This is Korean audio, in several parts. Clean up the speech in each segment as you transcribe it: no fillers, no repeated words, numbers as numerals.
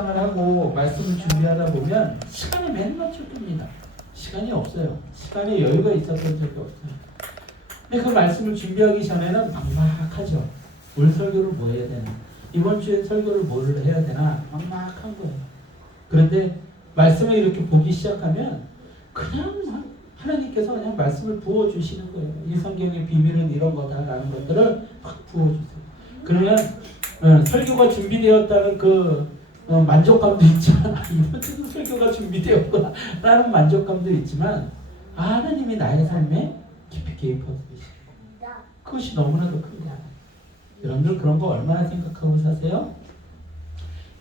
을 하고 말씀을 준비하다 보면 시간이 맨날 쫓깁니다. 시간이 없어요. 시간에 여유가 있었던 적이 없어요. 근데 그 말씀을 준비하기 전에는 막막하죠. 오늘 설교를 뭐 해야 되나? 이번 주에 설교를 뭘 해야 되나? 막막한 거예요. 그런데 말씀을 이렇게 보기 시작하면 그냥 하나님께서 그냥 말씀을 부어주시는 거예요. 이 성경의 비밀은 이런 거다라는 것들을 막 부어주세요. 그러면 설교가 준비되었다는 만족감도 있지만 이번 주도 설교가 준비되었구나라는 만족감도 있지만 하나님이 나의 삶에 깊이 개입하고 계십니다. 그것이 너무나도 큰 거예요. 여러분들 그런 거 얼마나 생각하고 사세요?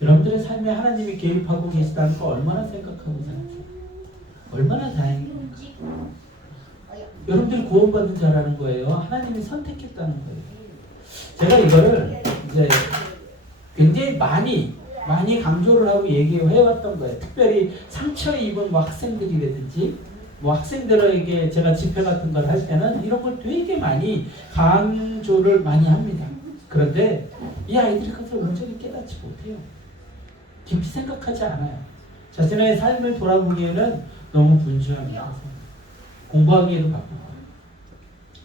여러분들의 삶에 하나님이 개입하고 계시다는 거 얼마나 생각하고 사세요? 얼마나 다행입니까? 여러분들이 구원받은 자라는 거예요. 하나님이 선택했다는 거예요. 제가 이거를 이제 굉장히 많이 강조를 하고 얘기해왔던 거예요. 특별히 상처 입은 학생들이라든지 학생들에게 제가 집회 같은 걸 할 때는 이런 걸 되게 많이 강조를 많이 합니다. 그런데 이 아이들이 그것을 온전히 깨닫지 못해요. 깊이 생각하지 않아요. 자신의 삶을 돌아보기에는 너무 분주합니다. 공부하기에도 바쁘고.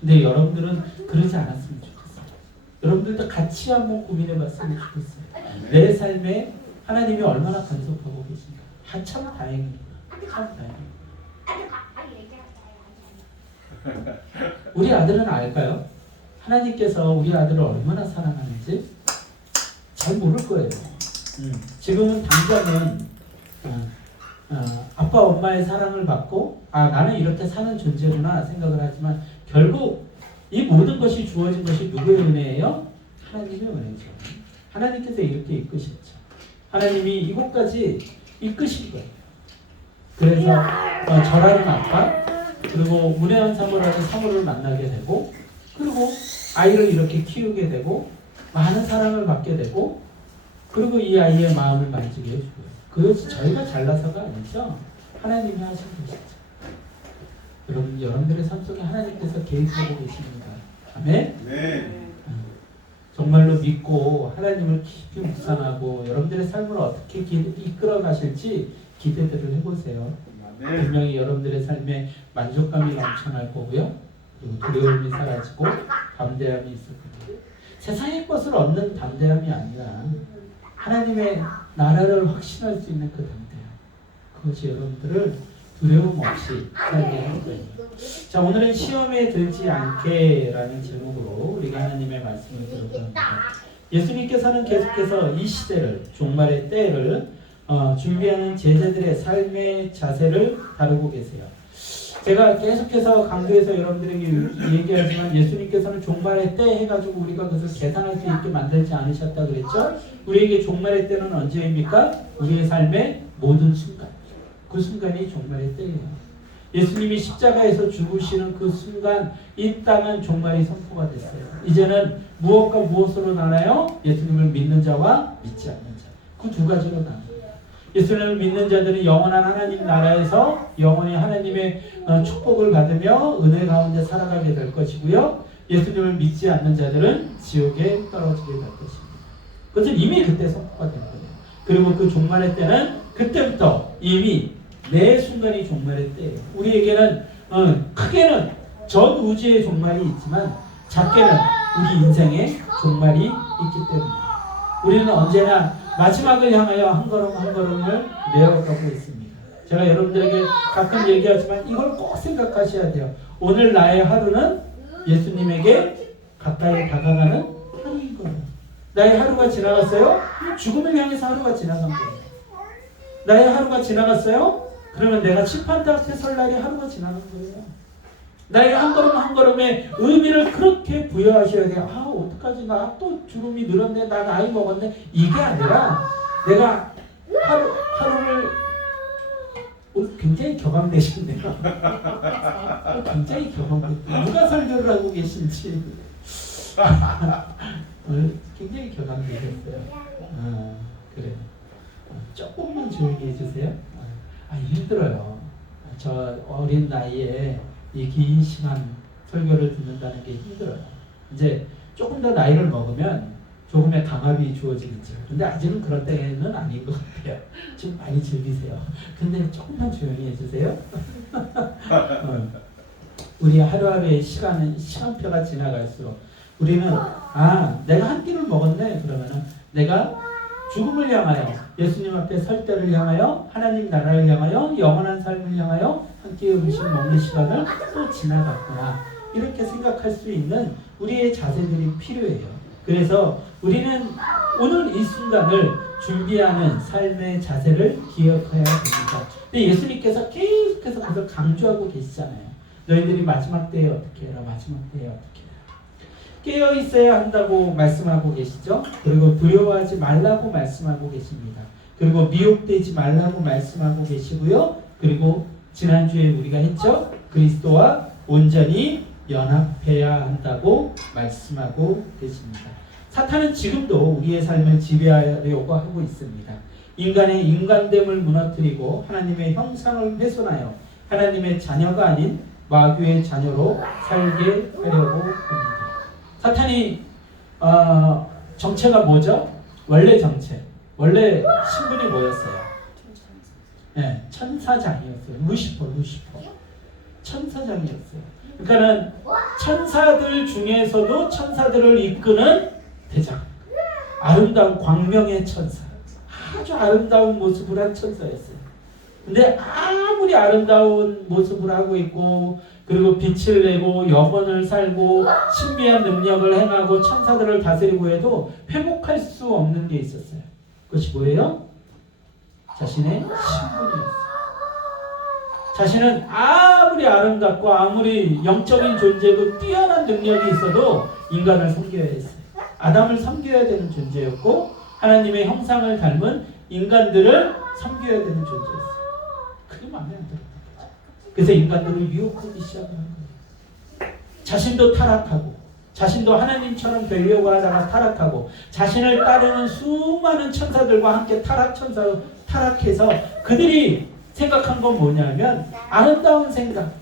근데 여러분들은 그러지 않았으면 좋겠어요. 여러분들도 같이 한번 고민해봤으면 좋겠어요. 내 삶에 하나님이 얼마나 간섭하고 계신가. 참 다행입니다. 참 다행입니다. 우리 아들은 알까요? 하나님께서 우리 아들을 얼마나 사랑하는지 잘 모를 거예요. 지금은 당장은 아빠 엄마의 사랑을 받고 나는 이렇게 사는 존재구나 생각을 하지만 결국 이 모든 것이 주어진 것이 누구의 은혜예요? 하나님의 은혜죠. 하나님께서 이렇게 이끄셨죠. 하나님이 이곳까지 이끄신 거예요. 그래서 저라는 아빠 그리고 문혜원 사모라는 사모를 만나게 되고 그리고 아이를 이렇게 키우게 되고 많은 사랑을 받게 되고 그리고 이 아이의 마음을 만지게 해주고요. 그것이 저희가 잘나서가 아니죠. 하나님이 하신 것이죠. 여러분들의 삶 속에 하나님께서 개입하고 계십니다. 아멘? 네. 정말로 믿고 하나님을 깊이 묵상하고 여러분들의 삶을 어떻게 이끌어 가실지 기대들을 해보세요. 분명히 여러분들의 삶에 만족감이 넘쳐날 거고요. 그리고 두려움이 사라지고 담대함이 있을 거예요. 세상의 것을 얻는 담대함이 아니라 하나님의 나라를 확신할 수 있는 그 담대함. 그것이 여러분들을 두려움 없이 살게 할 거예요. 자, 오늘은 시험에 들지 않게라는 제목으로 우리가 하나님의 말씀을 들어보려 합니다. 예수님께서는 계속해서 이 시대를 종말의 때를 준비하는 제자들의 삶의 자세를 다루고 계세요. 제가 계속해서 강조해서 여러분들에게 얘기하지만 예수님께서는 종말의 때 해가지고 우리가 그것을 계산할 수 있게 만들지 않으셨다 그랬죠? 우리에게 종말의 때는 언제입니까? 우리의 삶의 모든 순간. 그 순간이 종말의 때예요. 예수님이 십자가에서 죽으시는 그 순간 이 땅은 종말이 선포가 됐어요. 이제는 무엇과 무엇으로 나눠요? 예수님을 믿는 자와 믿지 않는 자. 그 두 가지로 나눠요. 예수님을 믿는 자들은 영원한 하나님 나라에서 영원히 하나님의 축복을 받으며 은혜 가운데 살아가게 될 것이고요. 예수님을 믿지 않는 자들은 지옥에 떨어지게 될 것입니다. 그것은 이미 그때 선포가 된 거예요. 그리고 그 종말의 때는 그때부터 이미 매 순간이 종말의 때예요. 우리에게는 크게는 전 우주의 종말이 있지만 작게는 우리 인생의 종말이 있기 때문에 우리는 언제나 마지막을 향하여 한 걸음 한 걸음을 내어가고 있습니다. 제가 여러분들에게 가끔 얘기하지만 이걸 꼭 생각하셔야 돼요. 오늘 나의 하루는 예수님에게 가까이 다가가는 하루인 거예요. 나의 하루가 지나갔어요? 죽음을 향해서 하루가 지나간 거예요. 나의 하루가 지나갔어요? 그러면 내가 심판대 앞에 설 날이 하루가 지나간 거예요. 나의 한 걸음 한 걸음의 의미를 그렇게 부여하셔야 돼요. 어떡하지? 나 또 주름이 늘었네. 나 나이 먹었네. 이게 아니라 내가 하루를 굉장히 격앙되셨네요. 굉장히 격앙되셨네요. 누가 설교를 하고 계신지 굉장히 격앙되셨어요. 그래요. 조금만 조용히 해주세요. 힘들어요. 저 어린 나이에 이 긴 시간 설교를 듣는다는 게 힘들어요. 이제 조금 더 나이를 먹으면 조금의 강압이 주어지겠죠. 근데 아직은 그럴 때는 아닌 것 같아요. 좀 많이 즐기세요. 근데 조금만 조용히 해주세요. 우리 하루하루의 시간표가 지나갈수록 우리는 내가 한 끼를 먹었네. 그러면은 내가 죽음을 향하여, 예수님 앞에 설 때를 향하여, 하나님 나라를 향하여, 영원한 삶을 향하여 한 끼 음식 먹는 시간을 또 지나갔구나. 이렇게 생각할 수 있는 우리의 자세들이 필요해요. 그래서 우리는 오늘 이 순간을 준비하는 삶의 자세를 기억해야 됩니다. 근데 예수님께서 계속해서 그걸 강조하고 계시잖아요. 너희들이 마지막 때에 어떻게 해라, 마지막 때에 어떻게 해라. 깨어 있어야 한다고 말씀하고 계시죠. 그리고 두려워하지 말라고 말씀하고 계십니다. 그리고 미혹되지 말라고 말씀하고 계시고요. 그리고 지난주에 우리가 했죠. 그리스도와 온전히 연합해야 한다고 말씀하고 계십니다. 사탄은 지금도 우리의 삶을 지배하려고 하고 있습니다. 인간의 인간됨을 무너뜨리고 하나님의 형상을 훼손하여 하나님의 자녀가 아닌 마귀의 자녀로 살게 하려고 합니다. 사탄이 정체가 뭐죠? 원래 정체, 원래 신분이 뭐였어요? 네, 천사장이었어요. 루시퍼. 천사장이었어요. 그러니까는 천사들 중에서도 천사들을 이끄는 대장, 아름다운 광명의 천사, 아주 아름다운 모습을 한 천사였어요. 근데 아무리 아름다운 모습을 하고 있고, 그리고 빛을 내고 영혼을 살고 신비한 능력을 행하고 천사들을 다스리고 해도 회복할 수 없는 게 있었어요. 그것이 뭐예요? 자신의 신분이었어요. 자신은 아무리 아름답고 아무리 영적인 존재고 뛰어난 능력이 있어도 인간을 섬겨야 했어요. 아담을 섬겨야 되는 존재였고 하나님의 형상을 닮은 인간들을 섬겨야 되는 존재였어요. 그게 마음에 안 들었던 거죠. 그래서 인간들을 유혹하기 시작하는 거예요. 자신도 타락하고 자신도 하나님처럼 되려고 하다가 타락하고 자신을 따르는 수많은 천사들과 함께 타락천사로 타락해서 그들이 생각한 건 뭐냐면 아름다운 생각,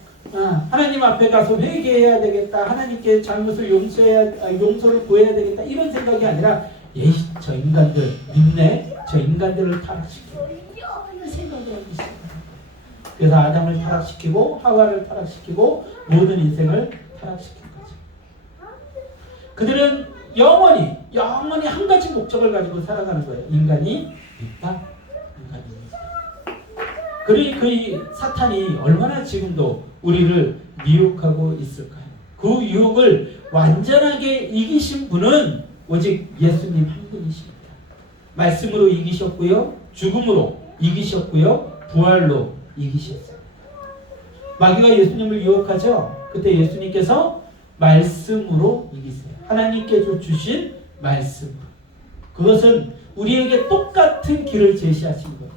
하나님 앞에 가서 회개해야 되겠다, 하나님께 잘못을 용서를 구해야 되겠다, 이런 생각이 아니라 저 인간들 믿네, 저 인간들을 타락시키고 이런 생각을 하기 시작합니다. 그래서 아담을 타락시키고 하와를 타락시키고 모든 인생을 타락시킨 거죠. 그들은 영원히 한 가지 목적을 가지고 살아가는 거예요. 인간이 있다, 인간이 있다. 그 사탄이 얼마나 지금도 우리를 미혹하고 있을까요? 그 유혹을 완전하게 이기신 분은 오직 예수님 한 분이십니다. 말씀으로 이기셨고요, 죽음으로 이기셨고요, 부활로 이기셨어요. 마귀가 예수님을 유혹하죠. 그때 예수님께서 말씀으로 이기세요. 하나님께 주신 말씀. 그것은 우리에게 똑같은 길을 제시하신 거예요.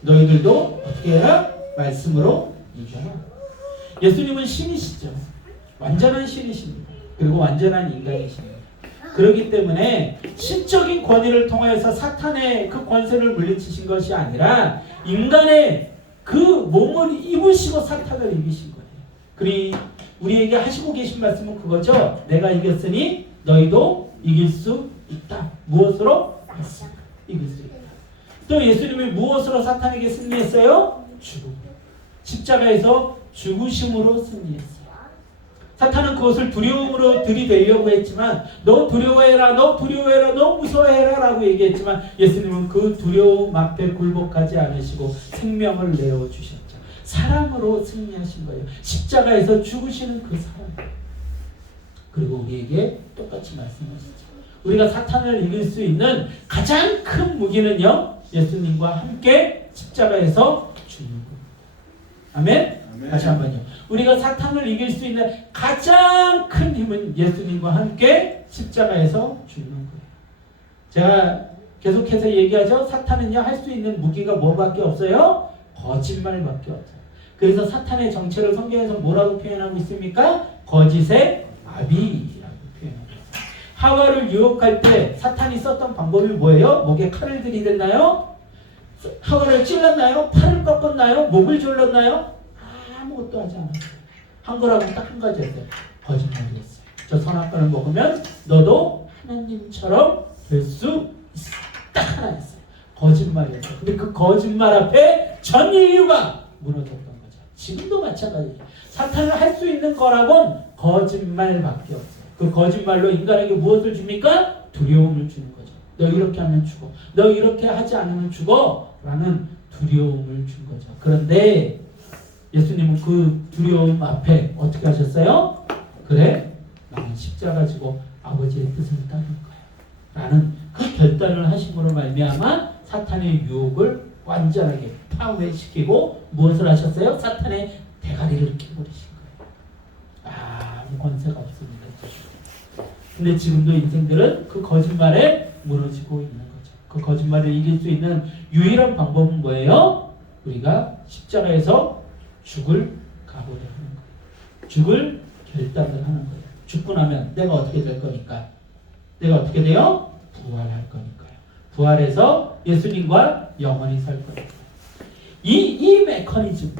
너희들도 어떻게 해라? 말씀으로 이겨라. 예수님은 신이시죠. 완전한 신이십니다. 그리고 완전한 인간이십니다. 그렇기 때문에 신적인 권위를 통해서 사탄의 그 권세를 물리치신 것이 아니라 인간의 그 몸을 입으시고 사탄을 이기신 거예요. 그리고 우리에게 하시고 계신 말씀은 그거죠. 내가 이겼으니 너희도 이길 수 있다. 무엇으로? 말씀. 이길 수 있다. 또 예수님이 무엇으로 사탄에게 승리했어요? 죽음. 십자가에서 죽으심으로 승리했어요. 사탄은 그것을 두려움으로 들이대려고 했지만 너 두려워해라, 너 두려워해라, 너 무서워해라 라고 얘기했지만 예수님은 그 두려움 앞에 굴복하지 않으시고 생명을 내어주셨죠. 사랑으로 승리하신 거예요. 십자가에서 죽으시는 그 사랑. 그리고 우리에게 똑같이 말씀하시죠. 우리가 사탄을 이길 수 있는 가장 큰 무기는요, 예수님과 함께 십자가에서 죽는 거예요. 아멘? 아멘. 다시 한번요. 우리가 사탄을 이길 수 있는 가장 큰 힘은 예수님과 함께 십자가에서 죽는 거예요. 제가 계속해서 얘기하죠. 사탄은요, 할 수 있는 무기가 뭐밖에 없어요? 거짓말밖에 없어요. 그래서 사탄의 정체를 성경에서 뭐라고 표현하고 있습니까? 거짓의 아비라고 표현하고 있어요. 하와를 유혹할 때 사탄이 썼던 방법이 뭐예요? 목에 칼을 들이댔나요? 하와를 찔렀나요? 팔을 꺾었나요? 목을 졸랐나요? 아무것도 하지 않았어요. 한 거라고 딱 한 가지였어요. 거짓말이었어요. 저 선악과를 먹으면 너도 하나님처럼 될 수 있어. 딱 하나 있어요. 거짓말이었어요. 근데 그 거짓말 앞에 전 인류가 무너졌던 거죠. 지금도 마찬가지예요. 사탄을 할 수 있는 거라곤 거짓말밖에 없어요. 그 거짓말로 인간에게 무엇을 줍니까? 두려움을 주는 거죠. 너 이렇게 하면 죽어. 너 이렇게 하지 않으면 죽어. 라는 두려움을 준 거죠. 그런데 예수님은 그 두려움 앞에 어떻게 하셨어요? 그래, 나는 십자가 지고 아버지의 뜻을 따를 거야. 라는 그 결단을 하심으로 말미암아 사탄의 유혹을 완전하게 파괴시키고 무엇을 하셨어요? 사탄의 대가리를 깨버리신 거예요. 아무 권세가 없습니다. 근데 지금도 인생들은 그 거짓말에 무너지고 있는 거죠. 그 거짓말을 이길 수 있는 유일한 방법은 뭐예요? 우리가 십자가에서 죽을 각오를 하는 거예요. 죽을 결단을 하는 거예요. 죽고 나면 내가 어떻게 될 거니까? 내가 어떻게 돼요? 부활할 거니까요. 부활해서 예수님과 영원히 살 거니까요. 이 메커니즘,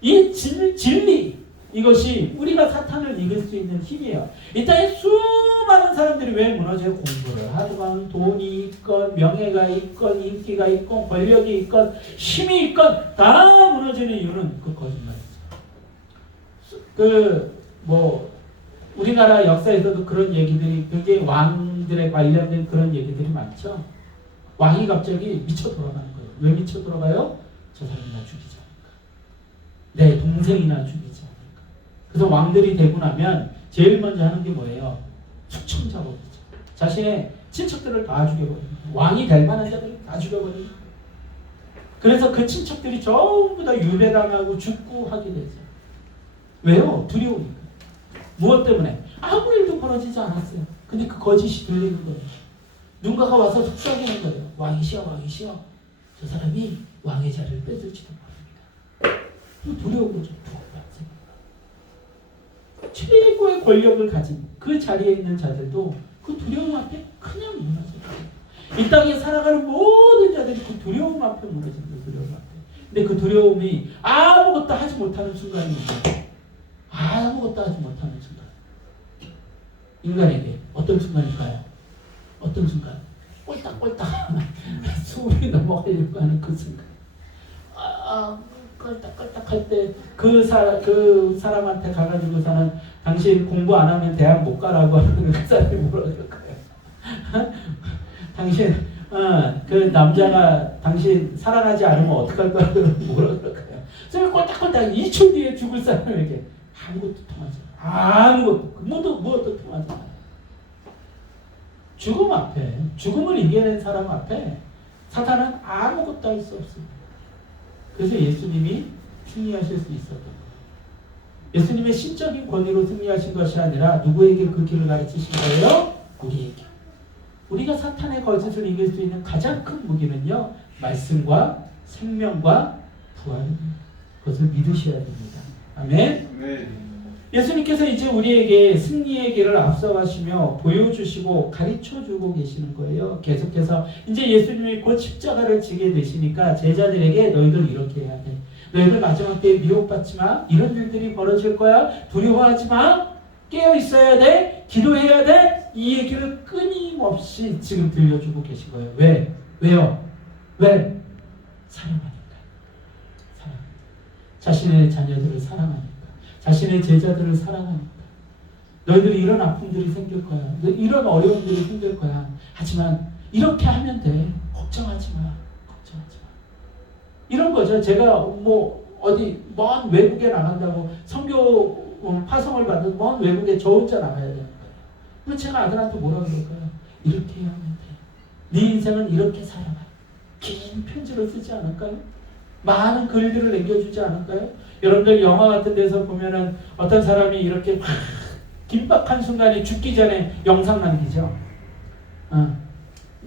이 진리, 이것이 우리가 사탄을 이길 수 있는 힘이에요. 이 땅에 수많은 사람들이 왜 무너져요? 공부를 하든 돈이 있건 명예가 있건 인기가 있건 권력이 있건 힘이 있건 다 무너지는 이유는 그 거짓말이죠. 우리나라 역사에서도 그런 얘기들이 굉장히 왕들에 관련된 그런 얘기들이 많죠. 왕이 갑자기 미쳐 돌아가는 거예요. 왜 미쳐 돌아가요? 저 사람이나 죽이지 않을까. 내 동생이나 죽이지 않을까. 그래서 왕들이 되고 나면 제일 먼저 하는 게 뭐예요? 숙청작업이죠. 자신의 친척들을 다 죽여버립니다. 왕이 될 만한 자들을 다 죽여버립니다. 그래서 그 친척들이 전부 다 유배당하고 죽고 하게 되죠. 왜요? 두려우니까. 무엇 때문에? 아무 일도 벌어지지 않았어요. 근데 그 거짓이 들리는 거예요. 누군가가 와서 속삭이는 거예요. 왕이시여, 왕이시여. 저 사람이 왕의 자리를 뺏을지도 모릅니다. 두려운 거죠. 최고의 권력을 가진 그 자리에 있는 자들도 그 두려움 앞에 그냥 무너져요. 이 땅에 살아가는 모든 자들이 그 두려움 앞에 무너집니다. 두려움 앞에. 근데 그 두려움이 아무것도 하지 못하는 순간입니다. 아무것도 하지 못하는 순간. 인간에게 어떤 순간일까요? 어떤 순간? 꼴딱꼴딱 숨이 넘어가려고 하는 그 순간. 껄딱껄딱 할 때 그 사람한테 가가지고서는 당신 공부 안 하면 대학 못 가라고 하는 그 사람이 뭐라 그럴까요? 당신 그 남자가 당신 사랑하지 않으면 어떡할 거야? 뭐라 그럴까요? 그래서 꼴딱꼴딱 2초 뒤에 죽을 사람에게 아무것도 통하지 않아요. 무엇도 통하지 않아요. 죽음 앞에, 죽음을 이겨낸 사람 앞에 사탄은 아무것도 할 수 없습니다. 그래서 예수님이 승리하실 수 있었던 거예요. 예수님의 신적인 권위로 승리하신 것이 아니라 누구에게 그 길을 가르치신 거예요? 우리에게. 우리가 사탄의 거짓을 이길 수 있는 가장 큰 무기는요, 말씀과 생명과 부활입니다. 그것을 믿으셔야 됩니다. 아멘. 네. 예수님께서 이제 우리에게 승리의 길을 앞서가시며 보여주시고 가르쳐주고 계시는 거예요. 계속해서 이제 예수님이 곧 십자가를 지게 되시니까 제자들에게 너희들 이렇게 해야 돼. 너희들 마지막 때에 미혹받지 마. 이런 일들이 벌어질 거야. 두려워하지 마. 깨어 있어야 돼. 기도해야 돼. 이 얘기를 끊임없이 지금 들려주고 계신 거예요. 왜? 왜요? 왜? 사랑하니까. 자신의 자녀들을 사랑하니까. 자신의 제자들을 사랑하니까. 너희들이 이런 아픔들이 생길 거야. 이런 어려움들이 생길 거야. 하지만 이렇게 하면 돼. 걱정하지 마. 걱정하지 마. 이런 거죠. 제가 어디 먼 외국에 나간다고 선교 파송을 받은 먼 외국에 저 혼자 나가야 되는 거예요. 그럼 제가 아들한테 뭐라고 그럴까요? 이렇게 하면 돼. 네 인생은 이렇게 살아가. 긴 편지를 쓰지 않을까요? 많은 글들을 남겨주지 않을까요? 여러분들 영화 같은 데서 보면은 어떤 사람이 이렇게 긴박한 순간에 죽기 전에 영상 남기죠.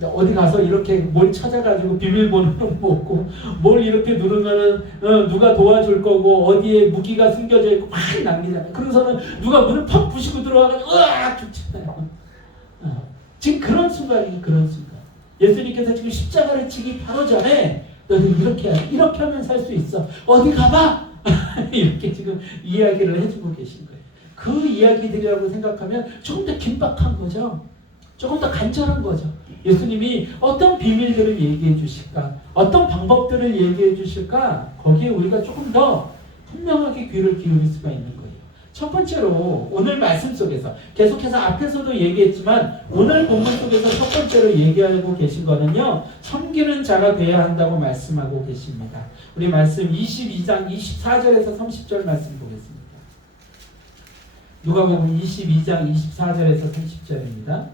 어디 가서 이렇게 뭘 찾아가지고 비밀번호를 먹고 뭘 이렇게 누르면은 누가 도와줄 거고 어디에 무기가 숨겨져 있고 막 남기잖아요. 그래서는 누가 문을 팍 부시고 들어와가지고 으악 죽잖아요. 지금 그런 순간이에요. 그런 순간. 예수님께서 지금 십자가를 지기 바로 전에 너희들 이렇게 해야 돼. 이렇게 하면 살 수 있어. 어디 가봐. 이렇게 지금 이야기를 해주고 계신 거예요. 그 이야기들이라고 생각하면 조금 더 긴박한 거죠. 조금 더 간절한 거죠. 예수님이 어떤 비밀들을 얘기해 주실까? 어떤 방법들을 얘기해 주실까? 거기에 우리가 조금 더 분명하게 귀를 기울일 수가 있는 거예요. 첫 번째로 오늘 말씀 속에서 계속해서 앞에서도 얘기했지만 오늘 본문 속에서 첫 번째로 얘기하고 계신 거는요. 섬기는 자가 돼야 한다고 말씀하고 계십니다. 우리 말씀 22장 24절에서 30절 말씀 보겠습니다. 누가복음 22장 24절에서 30절입니다.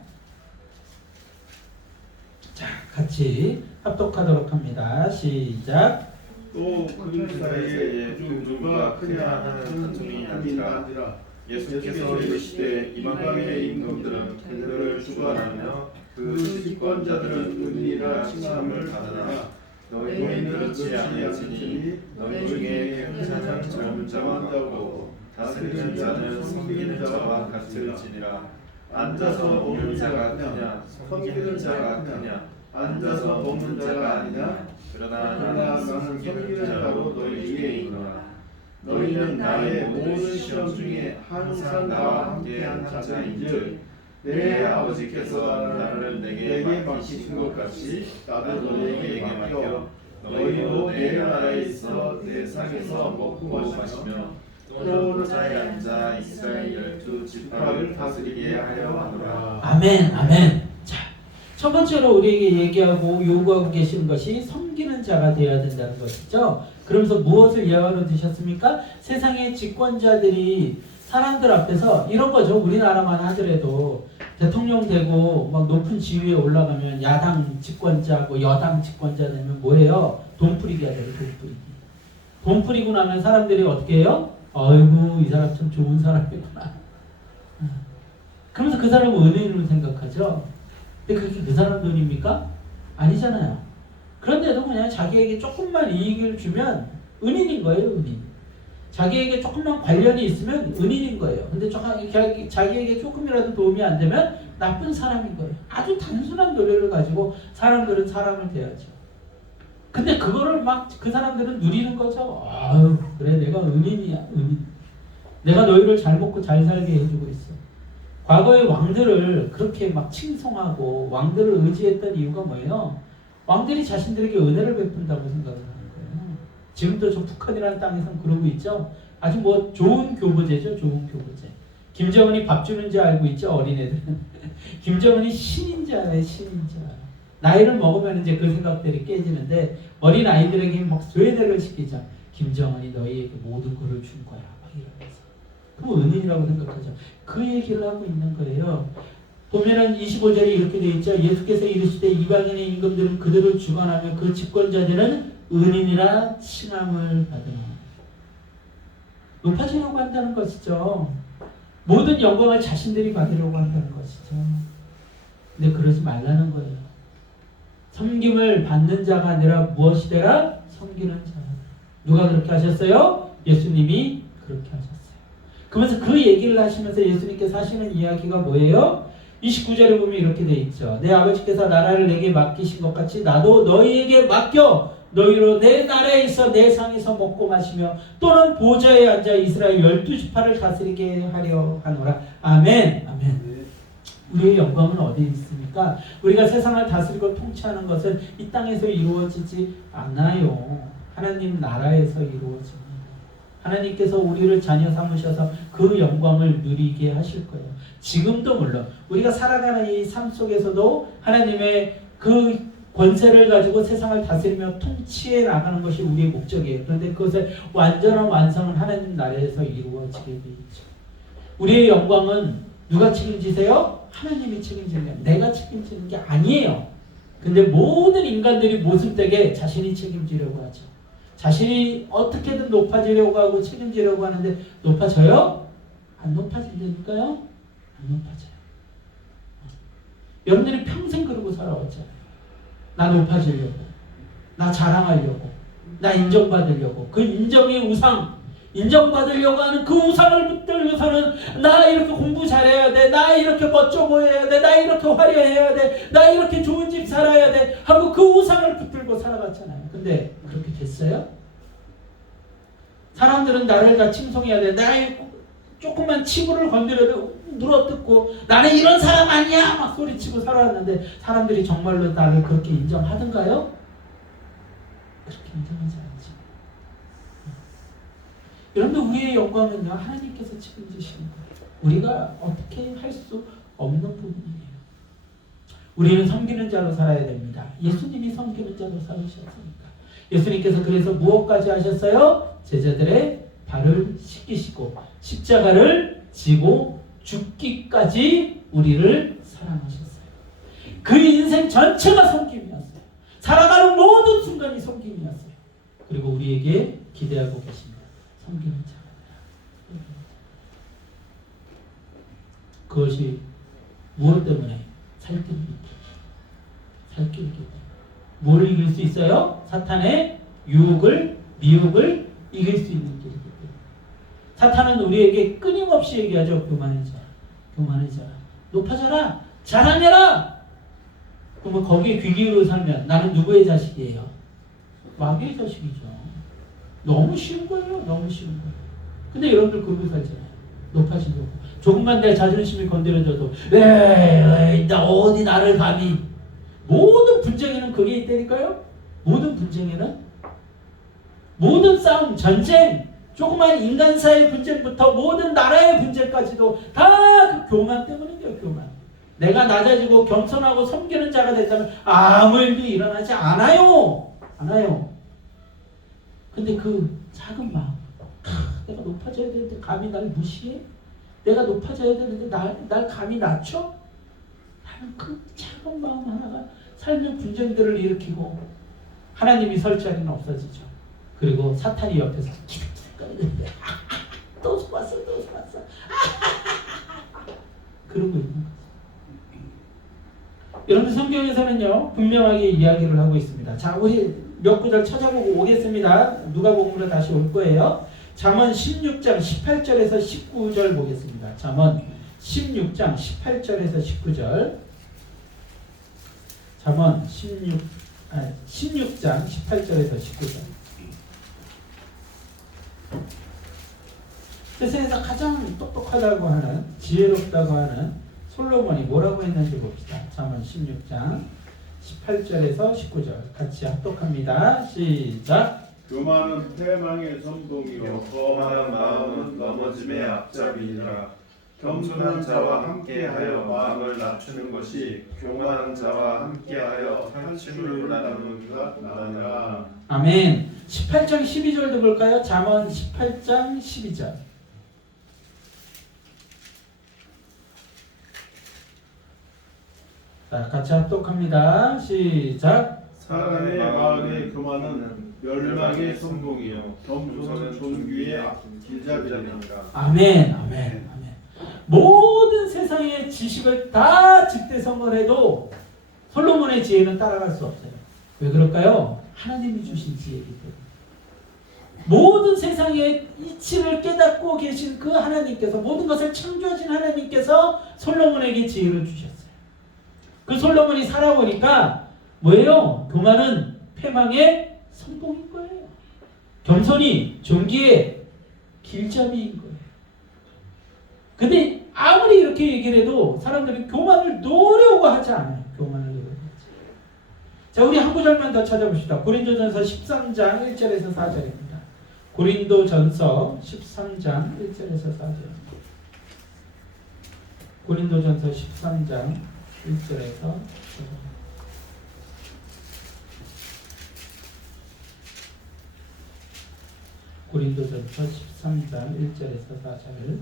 자, 같이 합독하도록 합니다. 시작. 또 그 사이에 누가 크냐 하는 다툼이 난지라. 예수께서 이르시되 이방의 임금들은 그들을 주관하며 그 집권자들은 은이라 칭함을 받으나 너희는 그렇지 아니하시니 너희 중에 가장 젊은 자와 같고 다스리는 자는 섬기는 자와 같을지니라. 앉아서 먹는 자가 크냐 섬기는 자가 크냐 앉아서 먹는 자가 아니냐. 그러나 나는 섬기는 자로 너희에게 있노라. 너희는 나의 모든 시험 중에 항상 나와 함께한 자자인즉 내 아버지께서 나를 내게 맡기신 것 같이 나도 너희에게 맡겨 너희도 내 나라에 있어 내 상에서 먹고 마시며 또 자에 앉아 이스라엘 12지파를 다스리게 하려 하노라. 아멘, 아멘. 자, 첫 번째로 우리에게 얘기하고 요구하고 계신 것이 섬기는 자가 되어야 된다는 것이죠. 그러면서 무엇을 예화로 드셨습니까? 세상의 집권자들이 사람들 앞에서 이런 거죠. 우리나라만 하더라도 대통령 되고 막 높은 지위에 올라가면 야당 집권자고 여당 집권자 되면 뭐예요? 돈 뿌리기가 돼요. 돈 뿌리기. 돈 뿌리고 나면 사람들이 어떻게 해요? 아이고 이 사람 참 좋은 사람이구나. 그러면서 그 사람은 은인으로 생각하죠. 근데 그게 그 사람 돈입니까? 아니잖아요. 그런데도 그냥 자기에게 조금만 이익을 주면 은인인 거예요. 은인. 자기에게 조금만 관련이 있으면 은인인 거예요. 근데 자기에게 조금이라도 도움이 안 되면 나쁜 사람인 거예요. 아주 단순한 노래를 가지고 사람들은 사람을 대하죠. 근데 그거를 막 그 사람들은 누리는 거죠. 아유 그래 내가 은인이야 은인. 내가 너희를 잘 먹고 잘 살게 해주고 있어. 과거의 왕들을 그렇게 막 칭송하고 왕들을 의지했던 이유가 뭐예요? 왕들이 자신들에게 은혜를 베푼다고 생각을 하는 거예요. 지금도 저 북한이라는 땅에서는 그러고 있죠. 아주 뭐 좋은 교보제죠. 좋은 교보제. 김정은이 밥 주는지 알고 있죠. 어린애들은. 김정은이 신인지 알아요. 신인지 알아요. 나이를 먹으면 이제 그 생각들이 깨지는데 어린 아이들에게 막 쇠뇌를 시키죠. 김정은이 너희에게 모든 것을 준 거야. 막 이러면서. 그럼 은인이라고 생각하죠. 그 얘기를 하고 있는 거예요. 보면은 25절에 이렇게 되어 있죠. 예수께서 이르시되 이방인의 임금들은 그들을 주관하며 그 집권자들은 은인이라 칭함을 받으나. 높아지려고 한다는 것이죠. 모든 영광을 자신들이 받으려고 한다는 것이죠. 근데 그러지 말라는 거예요. 섬김을 받는 자가 아니라 무엇이 되라? 섬기는 자. 누가 그렇게 하셨어요? 예수님이 그렇게 하셨어요. 그러면서 그 얘기를 하시면서 예수님께서 하시는 이야기가 뭐예요? 29절에 보면 이렇게 돼 있죠. 내 아버지께서 나라를 내게 맡기신 것 같이 나도 너희에게 맡겨 너희로 내 나라에 있어 내 상에서 먹고 마시며 또는 보좌에 앉아 이스라엘 12지파를 다스리게 하려 하노라. 아멘. 아멘. 우리의 영광은 어디에 있습니까? 우리가 세상을 다스리고 통치하는 것은 이 땅에서 이루어지지 않아요. 하나님 나라에서 이루어집니다. 하나님께서 우리를 자녀 삼으셔서 그 영광을 누리게 하실 거예요. 지금도 물론 우리가 살아가는 이 삶 속에서도 하나님의 그 권세를 가지고 세상을 다스리며 통치해 나가는 것이 우리의 목적이에요. 그런데 그것의 완전한 완성은 하나님 나라에서 이루어지게 되어 있죠. 우리의 영광은 누가 책임지세요? 하나님이 책임지는 게 내가 책임지는 게 아니에요. 근데 모든 인간들이 모습되게 자신이 책임지려고 하죠. 자신이 어떻게든 높아지려고 하고 책임지려고 하는데 높아져요? 안 높아진다니까요? 안 높아져요. 여러분들이 평생 그러고 살아왔잖아요. 나 높아지려고, 나 자랑하려고, 나 인정받으려고, 그 인정의 우상, 인정받으려고 하는 그 우상을 붙들고서는 나 이렇게 공부 잘해야 돼, 나 이렇게 멋져 보여야 돼, 나 이렇게 화려해야 돼, 나 이렇게 좋은 집 살아야 돼 하고 그 우상을 붙들고 살아갔잖아요. 근데 그렇게 됐어요? 사람들은 나를 다 칭송해야 돼. 조금만 치부를 건드려도 물어뜯고 나는 이런 사람 아니야 막 소리치고 살아왔는데 사람들이 정말로 나를 그렇게 인정하던가요? 그렇게 인정하지 않지. 여러분들 우리의 영광은요 하나님께서 책임지시는 거예요. 우리가 어떻게 할 수 없는 부분이에요. 우리는 섬기는 자로 살아야 됩니다. 예수님이 섬기는 자로 살으셨으니까. 예수님께서 그래서 무엇까지 하셨어요? 제자들의 발을 씻기시고 십자가를 지고 죽기까지 우리를 사랑하셨어요. 그 인생 전체가 섬김이었어요. 살아가는 모든 순간이 섬김이었어요. 그리고 우리에게 기대하고 계십니다. 섬기는 자가 되라. 그것이 무엇 때문에? 살 길이기 때문에. 살 길이기 때문에. 뭘 이길 수 있어요? 사탄의 유혹을, 미혹을 이길 수 있는 길이기 때문에. 사탄은 우리에게 끊임없이 얘기하죠. 교만해져라. 교만해져라. 높아져라. 자랑해라. 그러면 거기에 귀 기울여 살면 나는 누구의 자식이에요? 마귀의 자식이죠. 너무 쉬운 거예요. 너무 쉬운 거예요. 근데 여러분들 그러고 살잖아요. 높아지려고. 조금만 내 자존심이 건드려져도 에이 나 어디 나를 감히. 모든 분쟁에는 그게 있다니까요. 모든 분쟁에는. 모든 싸움, 전쟁, 조그만 인간사의 분쟁부터 모든 나라의 분쟁까지도 다 그 교만 때문이에요. 교만. 내가 낮아지고 겸손하고 섬기는 자가 된다면 아무 일도 일어나지 않아요. 않아요. 근데 그 작은 마음, 내가 높아져야 되는데 감히 날 무시해? 내가 높아져야 되는데 날 감히 낮춰? 나는 그 작은 마음 하나가 삶의 분쟁들을 일으키고 하나님이 설 자리는 없어지죠. 그리고 사탄이 옆에서 기득기득거리는데 또 속았어 또 속았어 그러고 있는 거죠. 여러분 성경에서는요 분명하게 이야기를 하고 있습니다. 자 우리 몇 구절 찾아보고 오겠습니다. 누가복음으로 다시 올 거예요. 잠언 16장 18절에서 19절 보겠습니다. 잠언 16장 18절에서 19절. 잠언 16장 18절에서 19절. 세상에서 가장 똑똑하다고 하는 지혜롭다고 하는 솔로몬이 뭐라고 했는지 봅시다. 잠언 16장 18절에서 19절 같이 합독합니다. 시작. 교만은 패망의 선봉이요 거만한 마음은 넘어짐의 앞잡이니라. 겸손한 자와 함께하여 마음을 낮추는 것이 교만한 자와 함께하여 탈취를 나누는 것 나느라. 아멘. 18장 12절도 볼까요? 잠언 18장 12절. 자, 같이 합독합니다. 시작. 사람의 마음의 교만은 멸망의 선봉이요 겸손은 존귀의 길잡이니라. 아멘, 아멘, 아멘. 모든 세상의 지식을 다 직대성을 솔로몬의 지혜는 따라갈 수 없어요. 왜 그럴까요? 하나님이 주신 지혜이기 때문에. 모든 세상의 이치를 깨닫고 계신 그 하나님께서 모든 것을 창조하신 하나님께서 솔로몬에게 지혜를 주셨어요. 그 솔로몬이 살아보니까 뭐예요? 교만은 패망의 선봉인 거예요. 겸손이 존귀의 길잡이인 거예요. 근데 아무리 이렇게 얘기를 해도 사람들이 교만을 노려고 하지 않아요. 교만을 노려고 하지. 자, 우리 한 구절만 더 찾아봅시다. 고린도전서 13장 1절에서 4절입니다. 고린도전서 13장 1절에서 4절. 고린도전서 13장 1절에서 4절. 고린도전서 13장 1절에서 4절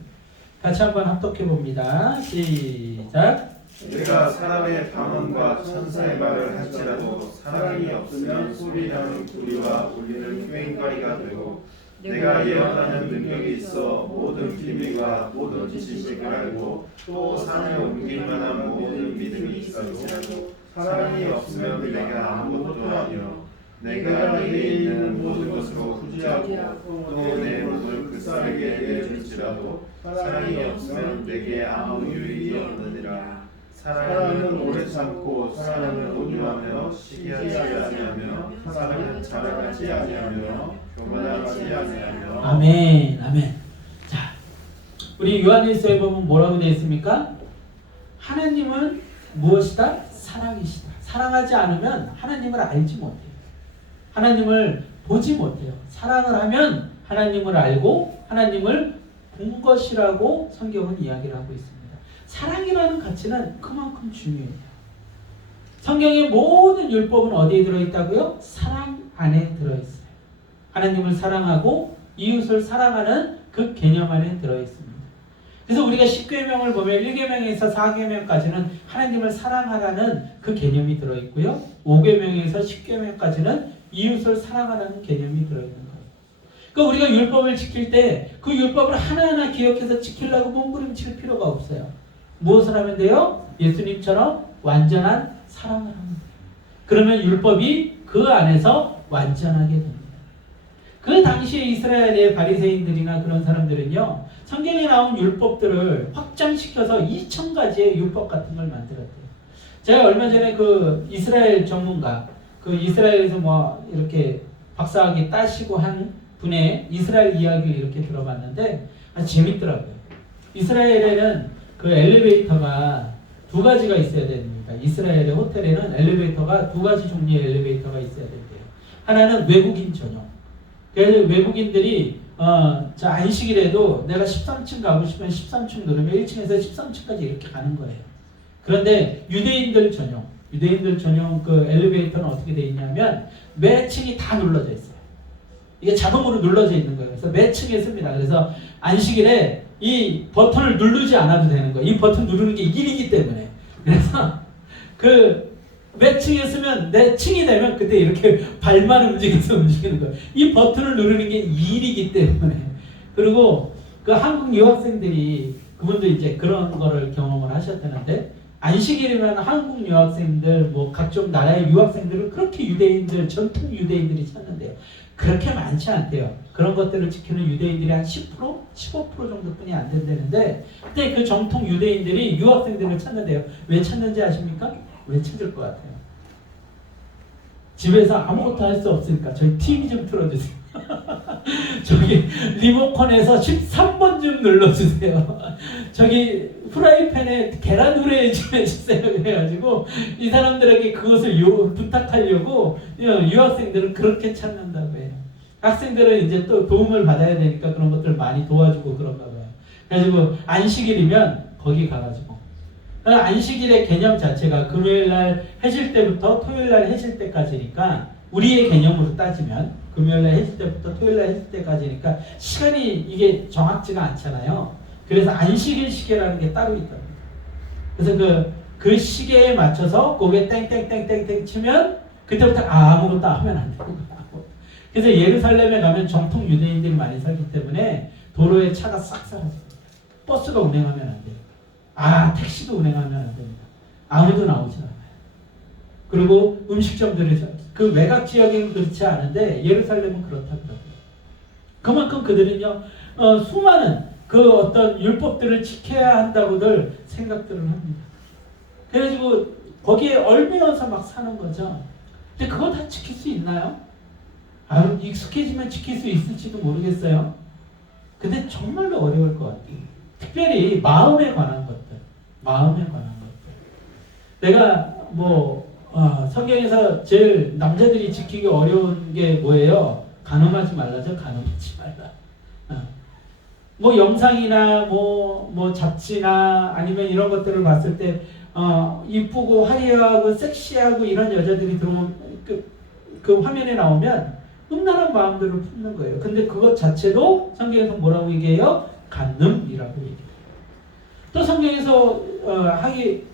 같이 한번 합독해 봅니다. 시작. 내가 사람의 방언과 천사의 말을 할지라도 사랑이 없으면 소리나는 구리와 울리는 꽹과리가 되고 내가 예언하는 능력이 있어 모든 비밀과 모든 지식을 알고 또 산을 옮길 만한 모든 믿음이 있을지라도 사랑이 없으면 내가 아무것도 아니요 내가 내게 있는 모든 것으로 후지하고 또 내 몸을 그 사람에게 내줄지라도 사랑이 없으면 내게 아무 유익이 없느니라. 사랑은 오래 참고 사랑은 온유하며 시기하지 아니하며 사랑은 자랑하지 아니하며 교만하지 아니하며. 아멘, 아멘. 자, 우리 요한일서에 보면 뭐라고 되어 있습니까? 하나님은 무엇이다? 사랑이시다. 사랑하지 않으면 하나님을 알지 못해요. 하나님을 보지 못해요. 사랑을 하면 하나님을 알고 하나님을 본 것이라고 성경은 이야기를 하고 있습니다. 사랑이라는 가치는 그만큼 중요해요. 성경의 모든 율법은 어디에 들어있다고요? 사랑 안에 들어있어요. 하나님을 사랑하고 이웃을 사랑하는 그 개념 안에 들어있습니다. 그래서 우리가 10계명을 보면 1계명에서 4계명까지는 하나님을 사랑하라는 그 개념이 들어있고요. 5계명에서 10계명까지는 이웃을 사랑하라는 개념이 들어있는 거예요. 그러니까 우리가 율법을 지킬 때 그 율법을 하나하나 기억해서 지키려고 몸부림칠 필요가 없어요. 무엇을 하면 돼요? 예수님처럼 완전한 사랑을 하면 돼요. 그러면 율법이 그 안에서 완전하게 됩니다. 그 당시에 이스라엘의 바리새인들이나 그런 사람들은요, 성경에 나온 율법들을 확장시켜서 2000가지의 율법 같은 걸 만들었대요. 제가 얼마 전에 그 이스라엘 전문가, 그 이스라엘에서 뭐 이렇게 박사학위 따시고 한 분의 이스라엘 이야기를 이렇게 들어봤는데 아주 재밌더라고요. 이스라엘에는 그 엘리베이터가 두 가지가 있어야 됩니다. 이스라엘의 호텔에는 엘리베이터가 두 가지 종류의 엘리베이터가 있어야 된대요. 하나는 외국인 전용. 그래서 외국인들이 저 안식일에도 내가 13층 가고 싶으면 13층 누르면 1층에서 13층까지 이렇게 가는 거예요. 그런데 유대인들 전용 그 엘리베이터는 어떻게 돼 있냐면 매 층이 다 눌러져 있어요. 이게 자동으로 눌러져 있는 거예요. 그래서 매 층에 씁니다. 그래서 안식일에 이 버튼을 누르지 않아도 되는 거예요. 이 버튼 누르는 게 일이기 때문에. 그래서 그 몇 층에 쓰면 내 층이 되면 그때 이렇게 발만 움직여서 움직이는 거예요. 이 버튼을 누르는 게 일이기 때문에. 그리고 그 한국 유학생들이 그분도 이제 그런 거를 경험을 하셨다는데 안식일이면 한국 유학생들 뭐 각종 나라의 유학생들을 그렇게 유대인들 전통 유대인들이 찾는데요. 그렇게 많지 않대요. 그런 것들을 지키는 유대인들이 한 10%, 15% 정도뿐이 안 된다는데 그때 그 정통 유대인들이 유학생들을 찾는데요. 왜 찾는지 아십니까? 왜 찾을 것 같아요? 집에서 아무것도 할 수 없으니까 저희 TV 좀 틀어주세요. 저기 리모컨에서 13번 좀 눌러주세요. 저기 프라이팬에 계란 후라이 좀 해주세요. 그래가지고 이 사람들에게 그것을 부탁하려고 유학생들은 그렇게 찾는다고 해요. 학생들은 이제 또 도움을 받아야 되니까 그런 것들 많이 도와주고 그런가 봐요. 그래가지고 안식일이면 거기 가가지고 안식일의 개념 자체가 금요일날 해질 때부터 토요일날 해질 때까지니까 우리의 개념으로 따지면 금요일날 해질 때부터 토요일날 해질 때까지니까 시간이 이게 정확지가 않잖아요. 그래서 안식일 시계라는 게 따로 있답니다. 그래서 그 시계에 맞춰서 거기에 땡땡땡땡땡 치면 그때부터 아무것도 하면 안 되는 거야. 그래서 예루살렘에 가면 정통 유대인들이 많이 살기 때문에 도로에 차가 싹 사라져요. 버스가 운행하면 안 돼요. 택시도 운행하면 안 됩니다. 아무도 나오지 않아요. 그리고 음식점들이 그 외곽 지역에는 그렇지 않은데 예루살렘은 그렇다 그러고요. 그만큼 그들은요 수많은 그 어떤 율법들을 지켜야 한다고들 생각들을 합니다. 그래가지고 거기에 얽매여서 막 사는 거죠. 근데 그거 다 지킬 수 있나요? 익숙해지면 지킬 수 있을지도 모르겠어요. 근데 정말로 어려울 것 같아요. 특별히 마음에 관한 것들. 내가 성경에서 제일 남자들이 지키기 어려운 게 뭐예요? 간음하지 말라죠. 간음하지 말라. 영상이나 잡지나 아니면 이런 것들을 봤을 때 이쁘고 화려하고 섹시하고 이런 여자들이 들어오면 그 화면에 나오면 음란한 마음들을 품는 거예요. 근데 그것 자체도 성경에서 뭐라고 얘기해요? 간음이라고 얘기해요. 또 성경에서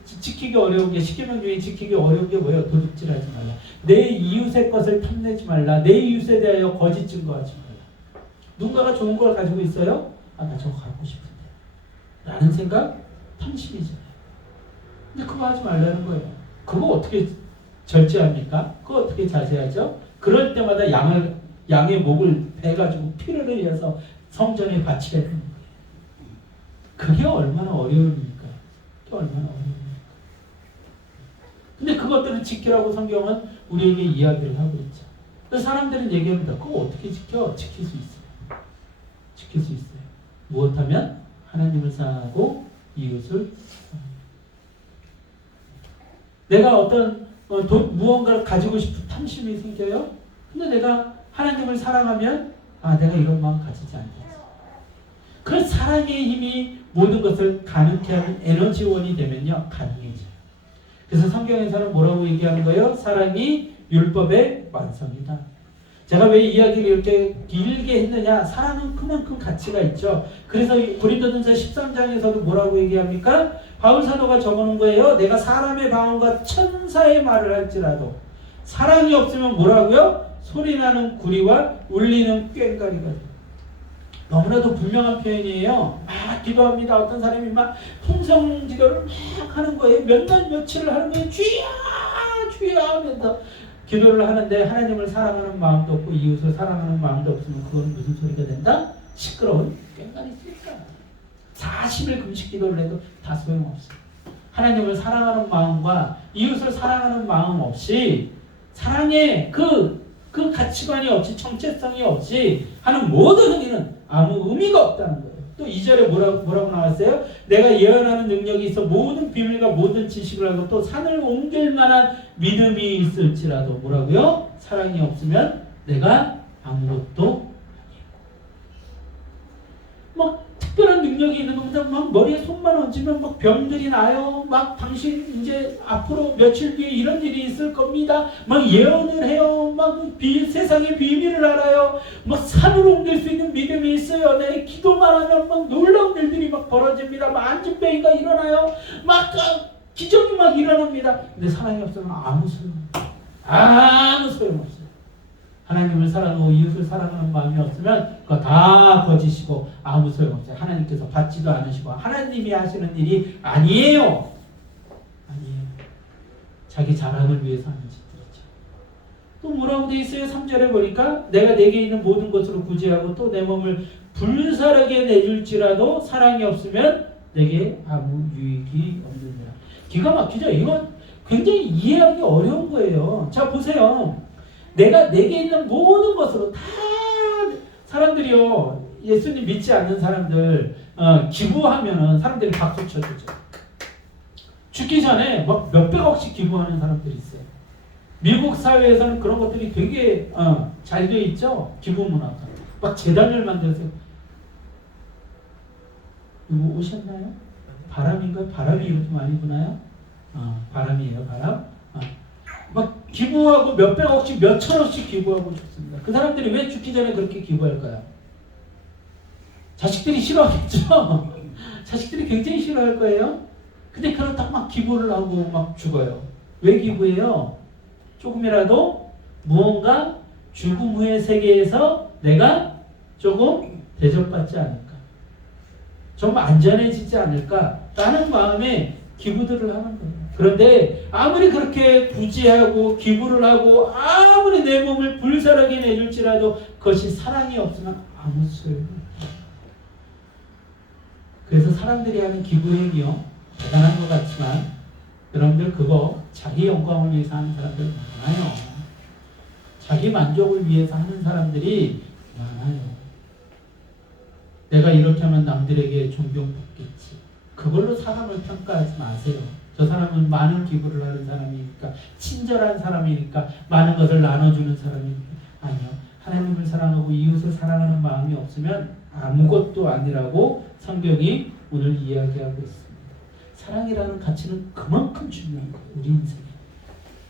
지키기 어려운 게 10계명 중에 지키기 어려운 게 뭐예요? 도둑질하지 말라. 내 이웃의 것을 탐내지 말라. 내 이웃에 대하여 거짓 증거하지 말라. 누군가가 좋은 걸 가지고 있어요? 나 저거 갖고 싶은데 라는 생각? 탐심이잖아요. 근데 그거 하지 말라는 거예요. 그거 어떻게 절제합니까? 그거 어떻게 자제하죠? 그럴 때마다 양의 목을 베가지고 피를 흘려서 성전에 바쳐야 되는 거예요. 그게 얼마나 어려웁니까? 근데 그것들을 지키라고 성경은 우리에게 이야기를 하고 있죠. 그래서 사람들은 얘기합니다. 그거 어떻게 지켜? 지킬 수 있어요. 무엇하면? 하나님을 사랑하고 이웃을 사랑해요. 내가 어떤 무언가를 가지고 싶은 탐심이 생겨요. 근데 내가 하나님을 사랑하면 내가 이런 마음 가지지 않겠지. 그 사랑의 힘이 모든 것을 가능케 하는 에너지원이 되면요 가능해져요. 그래서 성경에서는 뭐라고 얘기하는 거예요? 사랑이 율법의 완성이다. 제가 왜 이야기를 이렇게 길게 했느냐? 사랑은 그만큼 가치가 있죠. 그래서 고린도전서 13장에서도 뭐라고 얘기합니까? 바울 사도가 적어놓은 거예요. 내가 사람의 방언과 천사의 말을 할지라도 사랑이 없으면 뭐라고요? 소리나는 구리와 울리는 꽹과리가 돼요. 너무나도 분명한 표현이에요. 막 기도합니다. 어떤 사람이 막 통성기도를 막 하는 거예요. 몇 날 며칠을 하는 거예요. 주야 주야 하면서 기도를 하는데 하나님을 사랑하는 마음도 없고 이웃을 사랑하는 마음도 없으면 그건 무슨 소리가 된다? 시끄러운 꽹과리 소리다. 40일 금식 기도를 해도 다 소용없어요. 하나님을 사랑하는 마음과 이웃을 사랑하는 마음 없이 사랑의 그 가치관이 없이 정체성이 없이 하는 모든 행위는 아무 의미가 없다는 거예요. 또 2절에 뭐라고 나왔어요? 내가 예언하는 능력이 있어 모든 비밀과 모든 지식을 하고 또 산을 옮길 만한 믿음이 있을지라도 뭐라고요? 사랑이 없으면 내가 아무것도 아니에요. 막 특별한 능력이 있는 것보다 막 머리에 손만 얹으면 막 병들이 나요. 막 당신 이제 앞으로 며칠 뒤에 이런 일이 있을 겁니다. 막 예언을 해요. 막 세상의 비밀을 알아요. 막 산을 옮길 수 있는 믿음이 있어요. 내 기도만 하면 막 놀라운 일들이 막 벌어집니다. 막 안진뱅이가 일어나요. 막 기적이 막 일어납니다. 근데 사랑이 없으면 아무 소용없어요. 하나님을 사랑하고 이웃을 사랑하는 마음이 없으면 그거 다 거짓이고 아무 소용없어요. 하나님께서 받지도 않으시고 하나님이 하시는 일이 아니에요. 자기 자랑을 위해서 하는 짓들이죠. 또 뭐라고 돼 있어요? 3절에 보니까 내가 내게 있는 모든 것으로 구제하고 또 내 몸을 불사르게 내줄지라도 사랑이 없으면 내게 아무 유익이 없느니라. 기가 막히죠? 이건 굉장히 이해하기 어려운 거예요. 자 보세요. 내가 내게 있는 모든 것으로 다 사람들이요. 예수님 믿지 않는 사람들 기부하면은 사람들이 박수 쳐주죠. 죽기 전에 막 몇백억씩 기부하는 사람들이 있어요. 미국 사회에서는 그런 것들이 되게 잘 돼 있죠. 기부 문화가. 막 재단을 만들어서 누구 오셨나요? 바람인가? 바람이 이렇게 많이 부나요? 바람이에요. 바람. 막 기부하고 몇백억씩 몇천억씩 기부하고 죽습니다. 그 사람들이 왜 죽기 전에 그렇게 기부할까요? 자식들이 싫어하겠죠? 자식들이 굉장히 싫어할 거예요. 근데 그렇다고 막 기부를 하고 막 죽어요. 왜 기부해요? 조금이라도 무언가 죽음 후의 세계에서 내가 조금 대접받지 않을까, 좀 안전해지지 않을까라는 마음에 기부들을 하는 거예요. 그런데 아무리 그렇게 구제하고 기부를 하고 아무리 내 몸을 불사르게 내줄지라도 그것이 사랑이 없으면 아무 소용이 없어요. 그래서 사람들이 하는 기부 행위요 대단한 것 같지만 여러분들 그거 자기 영광을 위해서 하는 사람들 많아요. 자기 만족을 위해서 하는 사람들이 많아요. 내가 이렇게 하면 남들에게 존경받겠지. 그걸로 사람을 평가하지 마세요. 저 사람은 많은 기부를 하는 사람이니까, 친절한 사람이니까, 많은 것을 나눠주는 사람이니까. 아니요. 하나님을 사랑하고 이웃을 사랑하는 마음이 없으면 아무것도 아니라고 성경이 오늘 이야기하고 있습니다. 사랑이라는 가치는 그만큼 중요한 거예요. 우리 인생에.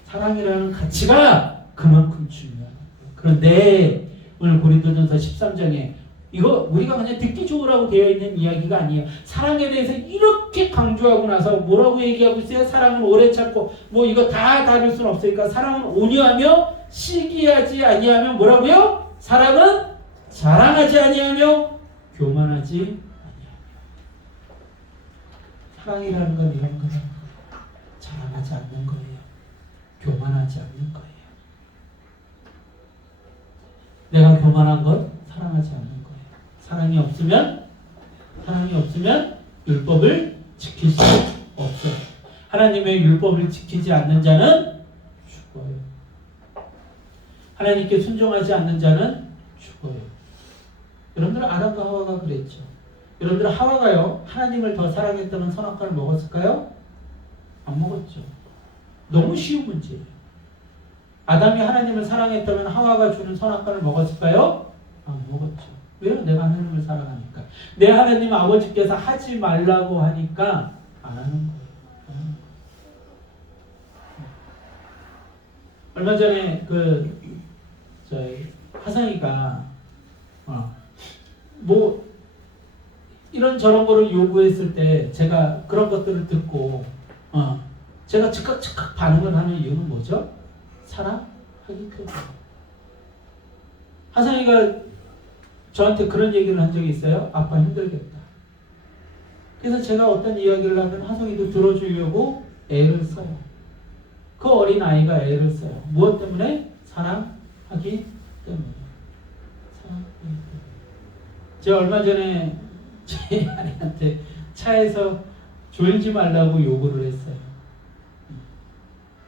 사랑이라는 가치가 그만큼 중요한 거예요. 그런데 오늘 고린도전서 13장에 이거 우리가 그냥 듣기 좋으라고 되어 있는 이야기가 아니에요. 사랑에 대해서 이렇게 강조하고 나서 뭐라고 얘기하고 있어요? 사랑은 오래 참고 뭐 이거 다 다룰 수는 없으니까 사랑은 온유하며 시기하지 아니하며 뭐라고요? 사랑은 자랑하지 아니하며 교만하지 아니하며. 사랑이라는 건 이런 거예요. 자랑하지 않는 거예요. 교만하지 않는 거예요. 내가 교만한 건 사랑하지 않는 거예요. 사랑이 없으면 율법을 지킬 수 없어요. 하나님의 율법을 지키지 않는 자는 죽어요. 하나님께 순종하지 않는 자는 죽어요. 여러분들 아담과 하와가 그랬죠. 여러분들 하와가요 하나님을 더 사랑했다면 선악과를 먹었을까요? 안 먹었죠. 너무 쉬운 문제예요. 아담이 하나님을 사랑했다면 하와가 주는 선악과를 먹었을까요? 안 먹었죠. 왜요? 내가 하나님을 사랑하니까. 내 하나님 아버지께서 하지 말라고 하니까 안 하는 거예요. 얼마 전에 저희 하상이가 뭐 이런 저런 거를 요구했을 때 제가 그런 것들을 듣고 제가 즉각 반응을 하는 이유는 뭐죠? 사랑하기 때문에. 하상이가 저한테 그런 얘기를 한 적이 있어요. 아빠 힘들겠다. 그래서 제가 어떤 이야기를 하면 하상이도 들어주려고 애를 써요. 그 어린 아이가 애를 써요. 무엇 때문에? 사랑하기 때문에. 제가 얼마 전에 제 아내한테 차에서 졸지 말라고 요구를 했어요.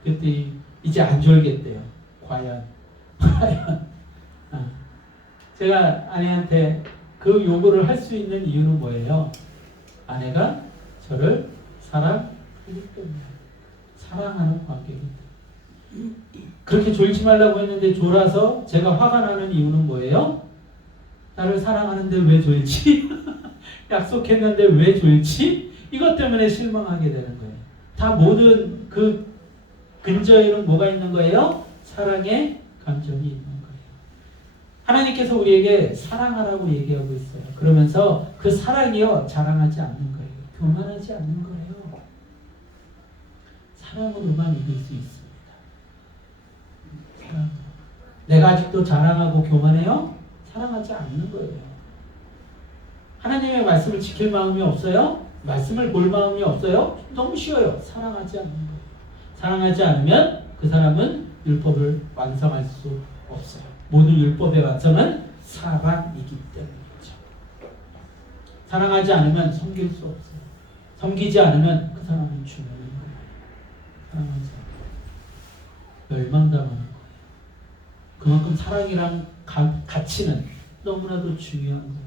그때 이제 안 졸겠대요. 과연. 제가 아내한테 그 요구를 할 수 있는 이유는 뭐예요? 아내가 저를 사랑하기 때문에. 사랑하는 관계이기 때문에. 그렇게 졸지 말라고 했는데 졸아서 제가 화가 나는 이유는 뭐예요? 나를 사랑하는데 왜 졸지? 약속했는데 왜 졸지? 이것 때문에 실망하게 되는 거예요. 다 모든 그 근저에는 뭐가 있는 거예요? 사랑의 감정이 있는 거예요. 하나님께서 우리에게 사랑하라고 얘기하고 있어요. 그러면서 그 사랑이요 자랑하지 않는 거예요. 교만하지 않는 거예요. 사랑으로만 이길 수 있습니다. 사랑. 내가 아직도 자랑하고 교만해요? 사랑하지 않는 거예요. 하나님의 말씀을 지킬 마음이 없어요? 말씀을 볼 마음이 없어요? 너무 쉬워요. 사랑하지 않는 거예요. 사랑하지 않으면 그 사람은 율법을 완성할 수 없어요. 모든 율법의 완성은 사랑이기 때문이죠. 사랑하지 않으면 섬길 수 없어요. 섬기지 않으면 그 사람은 죽는 거예요. 사랑하지 않으면 멸망당하는 거예요. 그만큼 사랑이란 가치는 너무나도 중요한 거예요.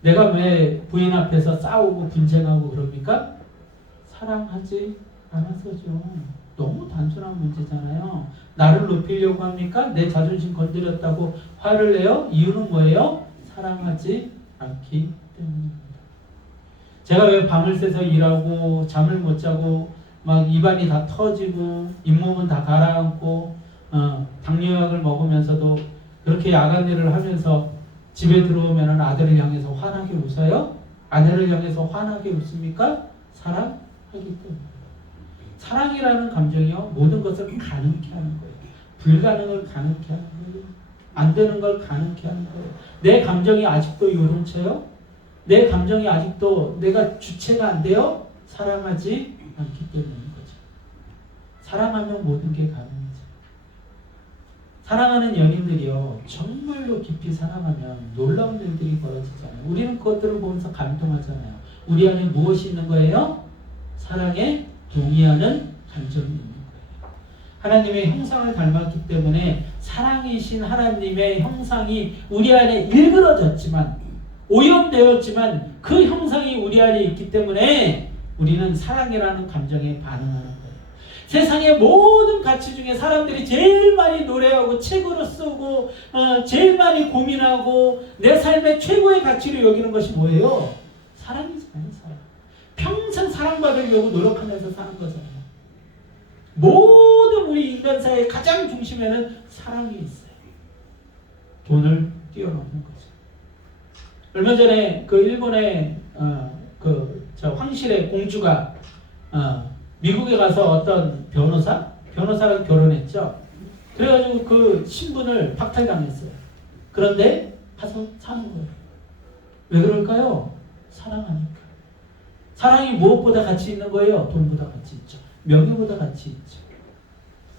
내가 왜 부인 앞에서 싸우고 분쟁하고 그럽니까? 사랑하지 않아서죠. 너무 단순한 문제잖아요. 나를 높이려고 합니까? 내 자존심 건드렸다고 화를 내요? 이유는 뭐예요? 사랑하지 않기 때문입니다. 제가 왜 밤을 새서 일하고 잠을 못 자고 막 입안이 다 터지고 잇몸은 다 가라앉고 당뇨약을 먹으면서도 그렇게 야간 일을 하면서 집에 들어오면 아들을 향해서 환하게 웃어요? 아내를 향해서 환하게 웃습니까? 사랑하기 때문에. 사랑이라는 감정이요 모든 것을 가능케 하는 거예요. 불가능을 가능케 하는 거예요. 안 되는 걸 가능케 하는 거예요. 내 감정이 아직도 요동쳐요? 내 감정이 아직도 내가 주체가 안 돼요? 사랑하지 않기 때문인 거죠. 사랑하면 모든 게 가능하죠. 사랑하는 연인들이요 정말로 깊이 사랑하면 놀라운 일들이 벌어지잖아요. 우리는 그것들을 보면서 감동하잖아요. 우리 안에 무엇이 있는 거예요? 사랑에 동의하는 감정이 있는 거예요. 하나님의 형상을 닮았기 때문에 사랑이신 하나님의 형상이 우리 안에 일그러졌지만 오염되었지만 그 형상이 우리 안에 있기 때문에 우리는 사랑이라는 감정에 반응하는 거예요. 세상의 모든 가치 중에 사람들이 제일 많이 노래하고 책으로 쓰고 제일 많이 고민하고 내 삶의 최고의 가치로 여기는 것이 뭐예요? 사랑이잖아요. 사랑. 평생 사랑받으려고 노력하면서 사는 거잖아요. 모든 우리 인간사의 가장 중심에는 사랑이 있어요. 돈을 뛰어넘는 거죠. 얼마 전에 그 일본의 황실의 공주가 미국에 가서 어떤 변호사랑 결혼했죠. 그래가지고 그 신분을 박탈당했어요. 그런데 가서 사는 거예요. 왜 그럴까요? 사랑하니까. 사랑이 무엇보다 가치 있는 거예요? 돈보다 가치 있죠. 명예보다 가치 있죠.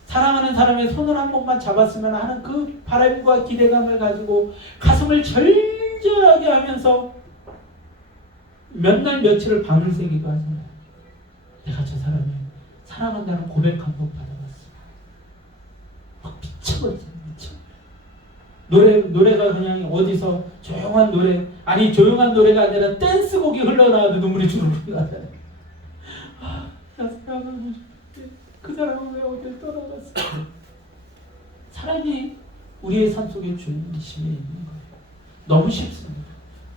사랑하는 사람의 손을 한 번만 잡았으면 하는 그 바람과 기대감을 가지고 가슴을 절절하게 하면서 몇 날 며칠을 밤을 새기고 하잖아요. 내가 저 사람을 사랑한다는 고백 한 번 받아봤어. 막 미쳐버리잖아요. 미쳐. 노래가 그냥 어디서 조용한 노래 아니 조용한 노래가 아니라 댄스곡이 흘러나와도 눈물이 주르륵 나잖아요. 나 사랑하는 그 사람은 왜 어딜 떠나갔어? 사랑이 우리의 삶 속에 중심에 있는 거예요. 너무 쉽습니다.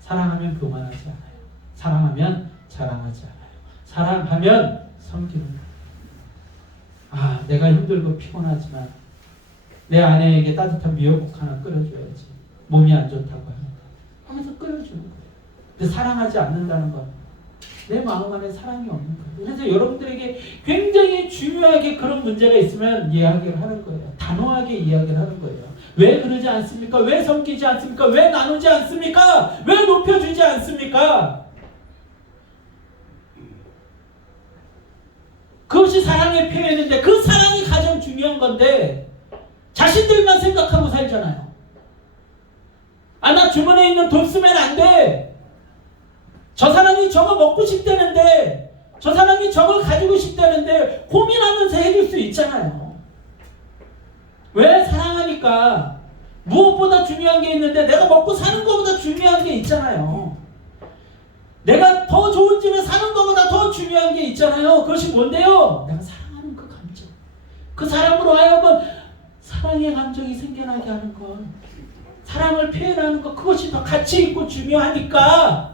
사랑하면 교만하지 않아요. 사랑하면 자랑하지 않아요. 사랑하면 섬기는 거예요. 아, 내가 힘들고 피곤하지만 내 아내에게 따뜻한 미역국 하나 끓여줘야지. 몸이 안 좋다고 하면서 끓여주는 거예요. 근데 사랑하지 않는다는 건 내 마음 안에 사랑이 없는 거예요. 그래서 여러분들에게 굉장히 중요하게 그런 문제가 있으면 이야기를 하는 거예요. 단호하게 이야기를 하는 거예요. 왜 그러지 않습니까? 왜 섬기지 않습니까? 왜 나누지 않습니까? 왜 높여주지 않습니까? 그것이 사랑의 표현인데 그 사랑이 가장 중요한 건데 자신들만 생각하고 살잖아요. 아, 나 주머니에 있는 돈 쓰면 안 돼. 저 사람이 저거 먹고 싶다는데, 저 사람이 저거 가지고 싶다는데 고민하면서 해줄 수 있잖아요. 왜? 사랑하니까. 무엇보다 중요한 게 있는데 내가 먹고 사는 것보다 중요한 게 있잖아요. 내가 더 좋은 집에 사는 것보다 더 중요한 게 있잖아요. 그것이 뭔데요? 내가 사랑하는 그 감정. 그 사람으로 하여금 사랑의 감정이 생겨나게 하는 것. 사랑을 표현하는 것. 그것이 더 가치 있고 중요하니까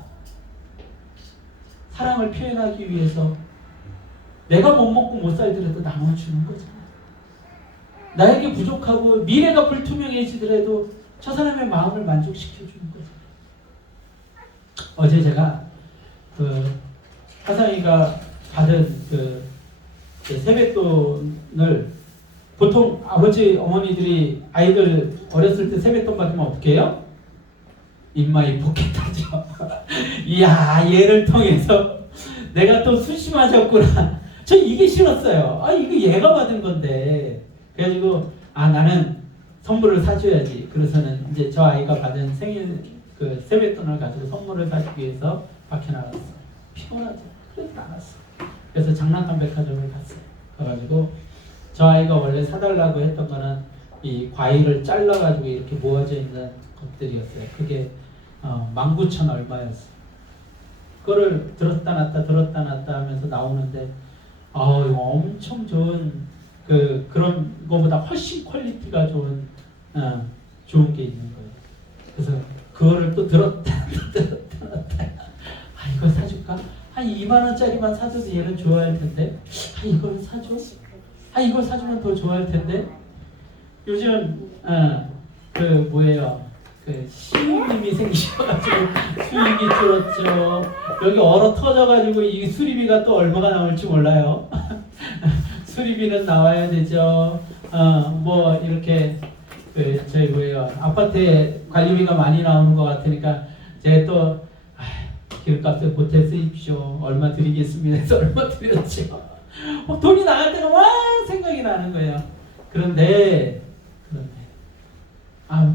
사랑을 표현하기 위해서 내가 못 먹고 못 살더라도 나눠주는 거잖아요. 나에게 부족하고 미래가 불투명해지더라도 저 사람의 마음을 만족시켜주는 거잖아요. 어제 제가 하상이가 받은 세뱃돈을 보통 아버지 어머니들이 아이들 어렸을 때 세뱃돈 받으면 어떻게 해요? 인마이 포켓하죠. 이야, 얘를 통해서 내가 또 수심하셨구나. 저 이게 싫었어요. 아, 이거 얘가 받은 건데. 그래가지고 나는 선물을 사줘야지. 그래서는 이제 저 아이가 받은 생일 세뱃돈을 가지고 선물을 사주기 위해서 밖에 나갔어. 피곤하죠. 그래서 나갔어. 그래서 장난감 백화점을 갔어요. 그래가지고 저 아이가 원래 사달라고 했던 거는 이 과일을 잘라가지고 이렇게 모아져 있는 것들이었어요. 그게 19,000 얼마였어요. 그거를 들었다 놨다 하면서 나오는데 이거 엄청 좋은 그런 거보다 훨씬 퀄리티가 좋은 게 있는 거예요. 그래서 그거를 또 들었다 놨다 이걸 사줄까? 한 2만 원짜리만 사줘도 얘는 좋아할 텐데 이걸 사줘? 이걸 사주면 더 좋아할 텐데 요즘 시임님이 생기셔가지고 수익이 줄었죠. 여기 얼어 터져가지고 이 수리비가 또 얼마가 나올지 몰라요. 수리비는 나와야 되죠. 이렇게 아파트에 관리비가 많이 나오는 것 같으니까 제가 또 기름값에 보태 쓰십시오. 얼마 드리겠습니다 해서 얼마 드렸죠. 돈이 나갈 때가 와 생각이 나는 거예요. 그런데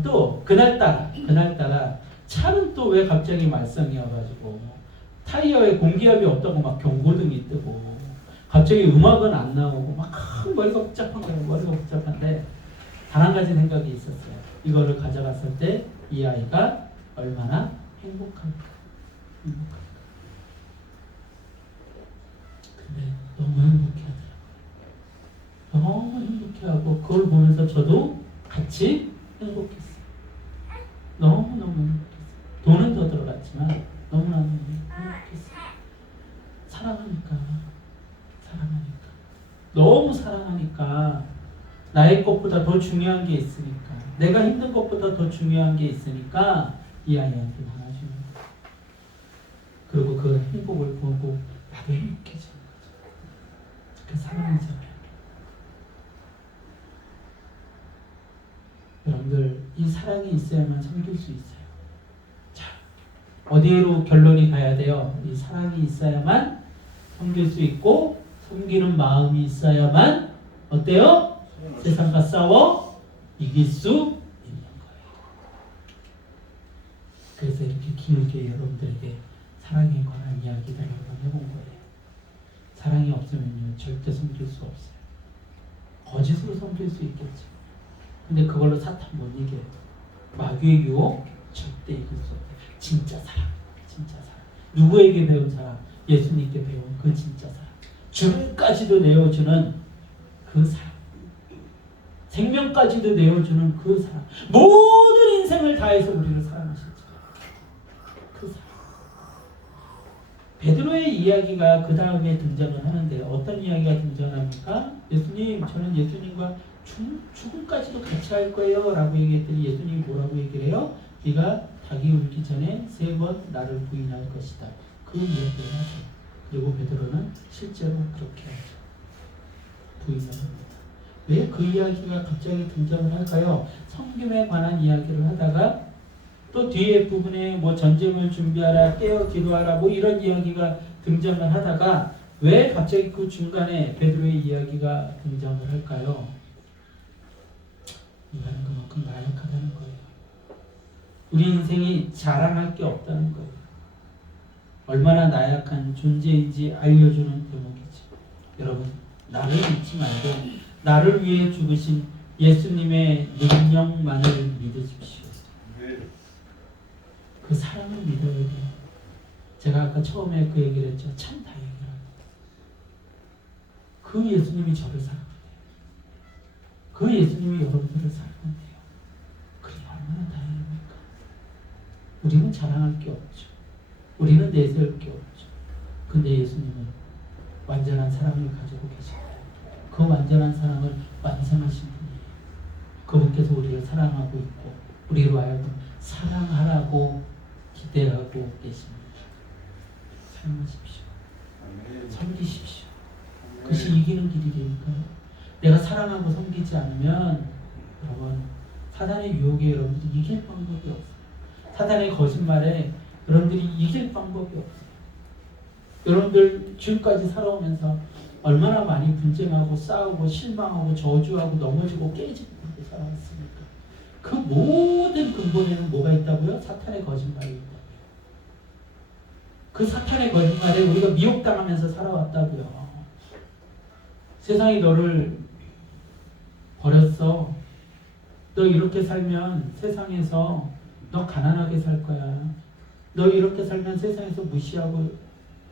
또 그날따라 차는 또 왜 갑자기 말썽이어가지고 타이어에 공기압이 없다고 막 경고등이 뜨고 갑자기 음악은 안 나오고 막 머리가 복잡한 거예요. 머리가 복잡한데 단 한 가지 생각이 있었어요. 이거를 가져갔을 때 이 아이가 얼마나 행복할까. 근데 너무 행복해하더라고요. 너무 행복해하고 그걸 보면서 저도 같이 행복했어요. 너무너무 행복했어요. 돈은 더 들어갔지만 너무너무 행복했어요. 사랑하니까. 너무 사랑하니까 나의 것보다 더 중요한 게 있으니까 내가 힘든 것보다 더 중요한 게 있으니까 이 아이한테 나눠주는 거예요. 그리고 그 행복을 보고 나도 행복해지는 거죠. 그 사랑이잖아요. 여러분들 이 사랑이 있어야만 섬길 수 있어요. 자, 어디로 결론이 가야 돼요? 이 사랑이 있어야만 섬길 수 있고 섬기는 마음이 있어야만 어때요? 세상과 싸워 이길 수 있는 거예요. 그래서 이렇게 길게 여러분들에게 사랑에 관한 이야기를 한번 해본 거예요. 사랑이 없으면 절대 섬길 수 없어요. 거짓으로 섬길 수 있겠죠. 근데 그걸로 사탄 못 이겨요. 마귀의 유혹 절대 이길 수 없어요. 진짜 사랑, 진짜 사랑. 누구에게 배운 사랑? 예수님께 배운 그 진짜 사랑. 죽음까지도 내어주는 그 사랑. 생명까지도 내어주는 그 사랑. 모든 인생을 다해서 우리를 사랑하시죠. 그 사랑. 베드로의 이야기가 그 다음에 등장을 하는데 어떤 이야기가 등장합니까? 예수님, 저는 예수님과 죽음까지도 같이 할 거예요 라고 얘기했더니 예수님이 뭐라고 얘기를 해요? 네가 닭이 울기 전에 3번 나를 부인할 것이다. 그 이야기를 하죠. 그리고 베드로는 실제로 그렇게 하죠. 부인을 합니다. 왜 그 이야기가 갑자기 등장을 할까요? 성김에 관한 이야기를 하다가 또 뒤에 부분에 뭐 전쟁을 준비하라, 깨어 기도하라 뭐 이런 이야기가 등장을 하다가 왜 갑자기 그 중간에 베드로의 이야기가 등장을 할까요? 이거는 그만큼 나약하다는 거예요. 우리 인생이 자랑할 게 없다는 거예요. 얼마나 나약한 존재인지 알려주는 대목이죠. 여러분, 나를 잊지 말고 나를 위해 죽으신 예수님의 능력만을 믿으십시오. 그 사랑을 믿어야 돼요. 제가 아까 처음에 그 얘기를 했죠. 참 다행이라고. 그 예수님이 저를 사랑해요. 그 예수님이 여러분들을 사랑해요. 그게 얼마나 다행입니까? 우리는 자랑할 게 없죠. 우리는 내세울 게 없죠. 근데 예수님은 완전한 사랑을 가지고 계십니다. 그 완전한 사랑을 완성하신 분이에요. 그분께서 우리를 사랑하고 있고 우리로 하여금 사랑하라고 기대하고 계십니다. 사랑하십시오. 섬기십시오. 그것이 이기는 길이 되니까요. 내가 사랑하고 섬기지 않으면 여러분 사단의 유혹에 여러분들이 이길 방법이 없어요. 사단의 거짓말에 여러분들이 이길 방법이 없어요. 여러분들 지금까지 살아오면서 얼마나 많이 분쟁하고 싸우고 실망하고 저주하고 넘어지고 깨지고 그렇게 살아왔습니까? 그 모든 근본에는 뭐가 있다고요? 사탄의 거짓말이 있다고요. 그 사탄의 거짓말에 우리가 미혹당하면서 살아왔다고요. 세상이 너를 버렸어. 너 이렇게 살면 세상에서 너 가난하게 살 거야. 너 이렇게 살면 세상에서 무시하고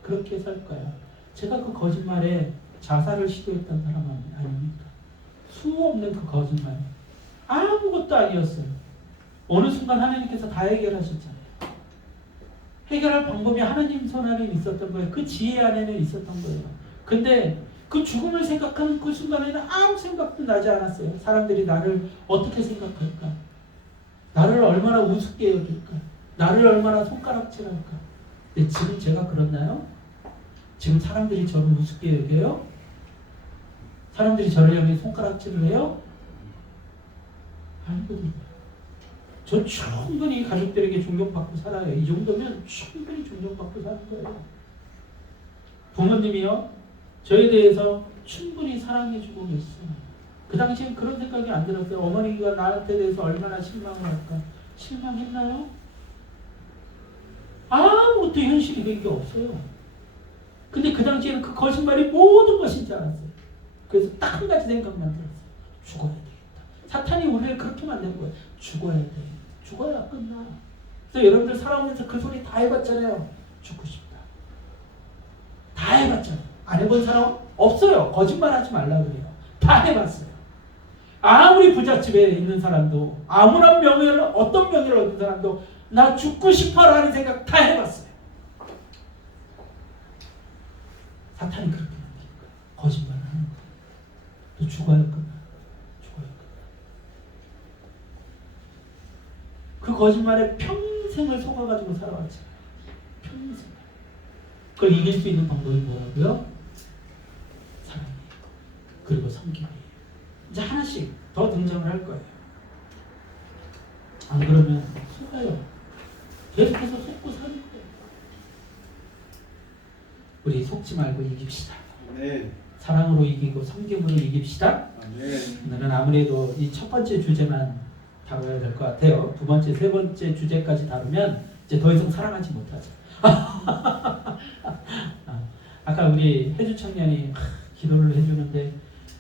그렇게 살 거야. 제가 그 거짓말에 자살을 시도했던 사람 아닙니까? 수 없는 그 거짓말. 아무것도 아니었어요. 어느 순간 하나님께서 다 해결하셨잖아요. 해결할 방법이 하나님 손 안에 있었던 거예요. 그 지혜 안에는 있었던 거예요. 근데 그 죽음을 생각하는 그 순간에는 아무 생각도 나지 않았어요. 사람들이 나를 어떻게 생각할까? 나를 얼마나 우습게 여길까? 나를 얼마나 손가락질할까? 근데 지금 제가 그렇나요? 지금 사람들이 저를 우습게 여겨요? 사람들이 저를 향해 손가락질을 해요? 아니거든요. 저 충분히 가족들에게 존경받고 살아요. 이 정도면 충분히 존경받고 사는 거예요. 부모님이요, 저에 대해서 충분히 사랑해주고 계시잖아요. 그 당시엔 그런 생각이 안 들었어요. 어머니가 나한테 대해서 얼마나 실망을 할까? 실망했나요? 아무것도 현실이 된 게 없어요. 근데 그 당시에는 그 거짓말이 모든 것인 줄 알았어요. 그래서 딱 한 가지 생각만 들었어요. 죽어야 되겠다. 사탄이 우리를 그렇게 만든 거예요. 죽어야 돼. 죽어야 끝나. 그래서 여러분들 살아오면서 그 소리 다 해봤잖아요. 죽고 싶다. 다 해봤잖아요. 안 해본 사람 없어요. 거짓말하지 말라 그래요. 다 해봤어요. 아무리 부잣집에 있는 사람도 아무런 명예를 어떤 명예를 얻은 사람도 나 죽고 싶어라는 생각 다 해봤어요. 사탄이 그렇게 만드는 거예요. 거짓말을 하는 거예요. 또 죽어야 끝나. 죽어야 끝나. 그 거짓말에 평생을 속아가지고 살아왔잖아요. 평생. 그걸 이길 수 있는 방법이 뭐라고요? 사랑이에요. 그리고 섬김이에요. 이제 하나씩 더 등장을 할 거예요. 안 그러면 속아요. 계속해서 속고 사는 거예요. 우리 속지 말고 이깁시다. 네. 사랑으로 이기고 섬김으로 이깁시다. 네. 오늘은 아무래도 이 첫 번째 주제만 다뤄야 될 것 같아요. 두 번째, 세 번째 주제까지 다루면 이제 더 이상 사랑하지 못하죠. 아까 우리 해주 청년이 기도를 해주는데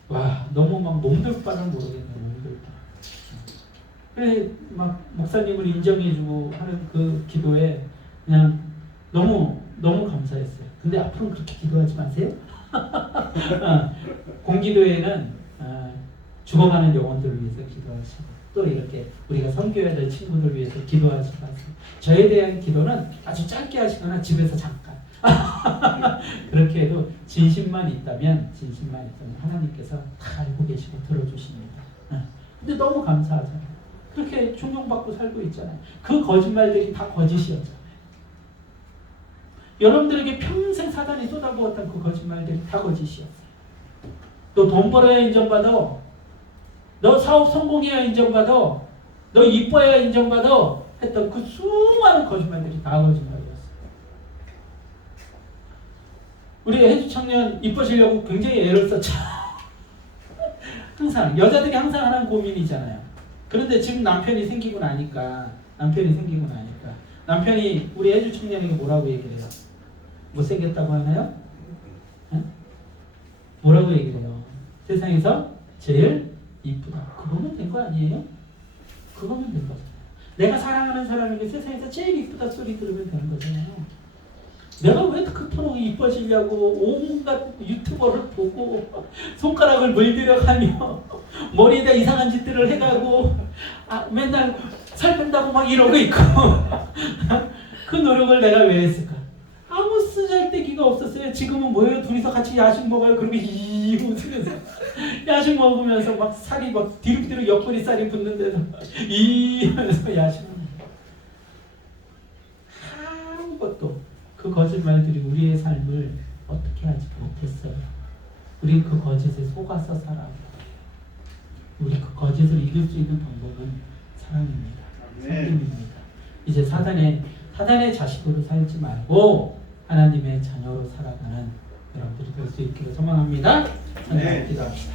와 너무 막 몸둘 바를 모르겠네요. 몸둘 바. 그래 막 목사님을 인정해주고 하는 그 기도에 그냥 너무 감사했어요. 근데 앞으로는 그렇게 기도하지 마세요. 공기도회는 죽어가는 영혼들을 위해서 기도하시고 또 이렇게 우리가 섬겨야 될 친구들을 위해서 기도하지 마세요. 저에 대한 기도는 아주 짧게 하시거나 집에서 잠깐 그렇게 해도 진심만 있다면 하나님께서 다 알고 계시고 들어주십니다. 근데 너무 감사하잖아요. 그렇게 존경받고 살고 있잖아요. 그 거짓말들이 다 거짓이었잖아요. 여러분들에게 평생 사단이 쏟아부었던 그 거짓말들이 다 거짓이었어요. 너 돈 벌어야 인정받아. 너 사업 성공해야 인정받아. 너 이뻐야 인정받아. 했던 그 수많은 거짓말들이 다 거짓말이었어요. 우리 해주 청년 이뻐지려고 굉장히 애를 썼죠. 항상 여자들이 항상 하는 고민이잖아요. 그런데 지금 남편이 생기고 나니까 남편이 우리 해주 청년에게 뭐라고 얘기를 해요? 못생겼다고 하나요? 응? 뭐라고 얘기를 해요? 세상에서 제일 이쁘다. 그거면 된 거 아니에요? 그거면 된 거잖아요. 내가 사랑하는 사람에게 세상에서 제일 이쁘다 소리 들으면 되는 거잖아요. 내가 왜 그토록 이뻐지려고 온갖 유튜버를 보고 손가락을 물들여가며 머리에다 이상한 짓들을 해가고 맨날 살 뺀다고 막 이러고 있고 그 노력을 내가 왜 했을까? 아무 쓰잘데기가 없었어요. 지금은 뭐예요? 둘이서 같이 야식 먹어요. 그러고 이 웃으면서 야식 먹으면서 막 살이 막 뒤룩뒤룩 옆구리 살이 붙는데도 이 하면서 야식 아무것도 그 거짓말들이 우리의 삶을 어떻게 하지 못했어요. 우리 그 거짓에 속아서 살아. 우리 그 거짓을 이길 수 있는 방법은 사랑입니다. 섬김입니다. 이제 사단의 자식으로 살지 말고 하나님의 자녀로 살아가는 여러분들이 될 수 있기를 소망합니다. 기도합시다.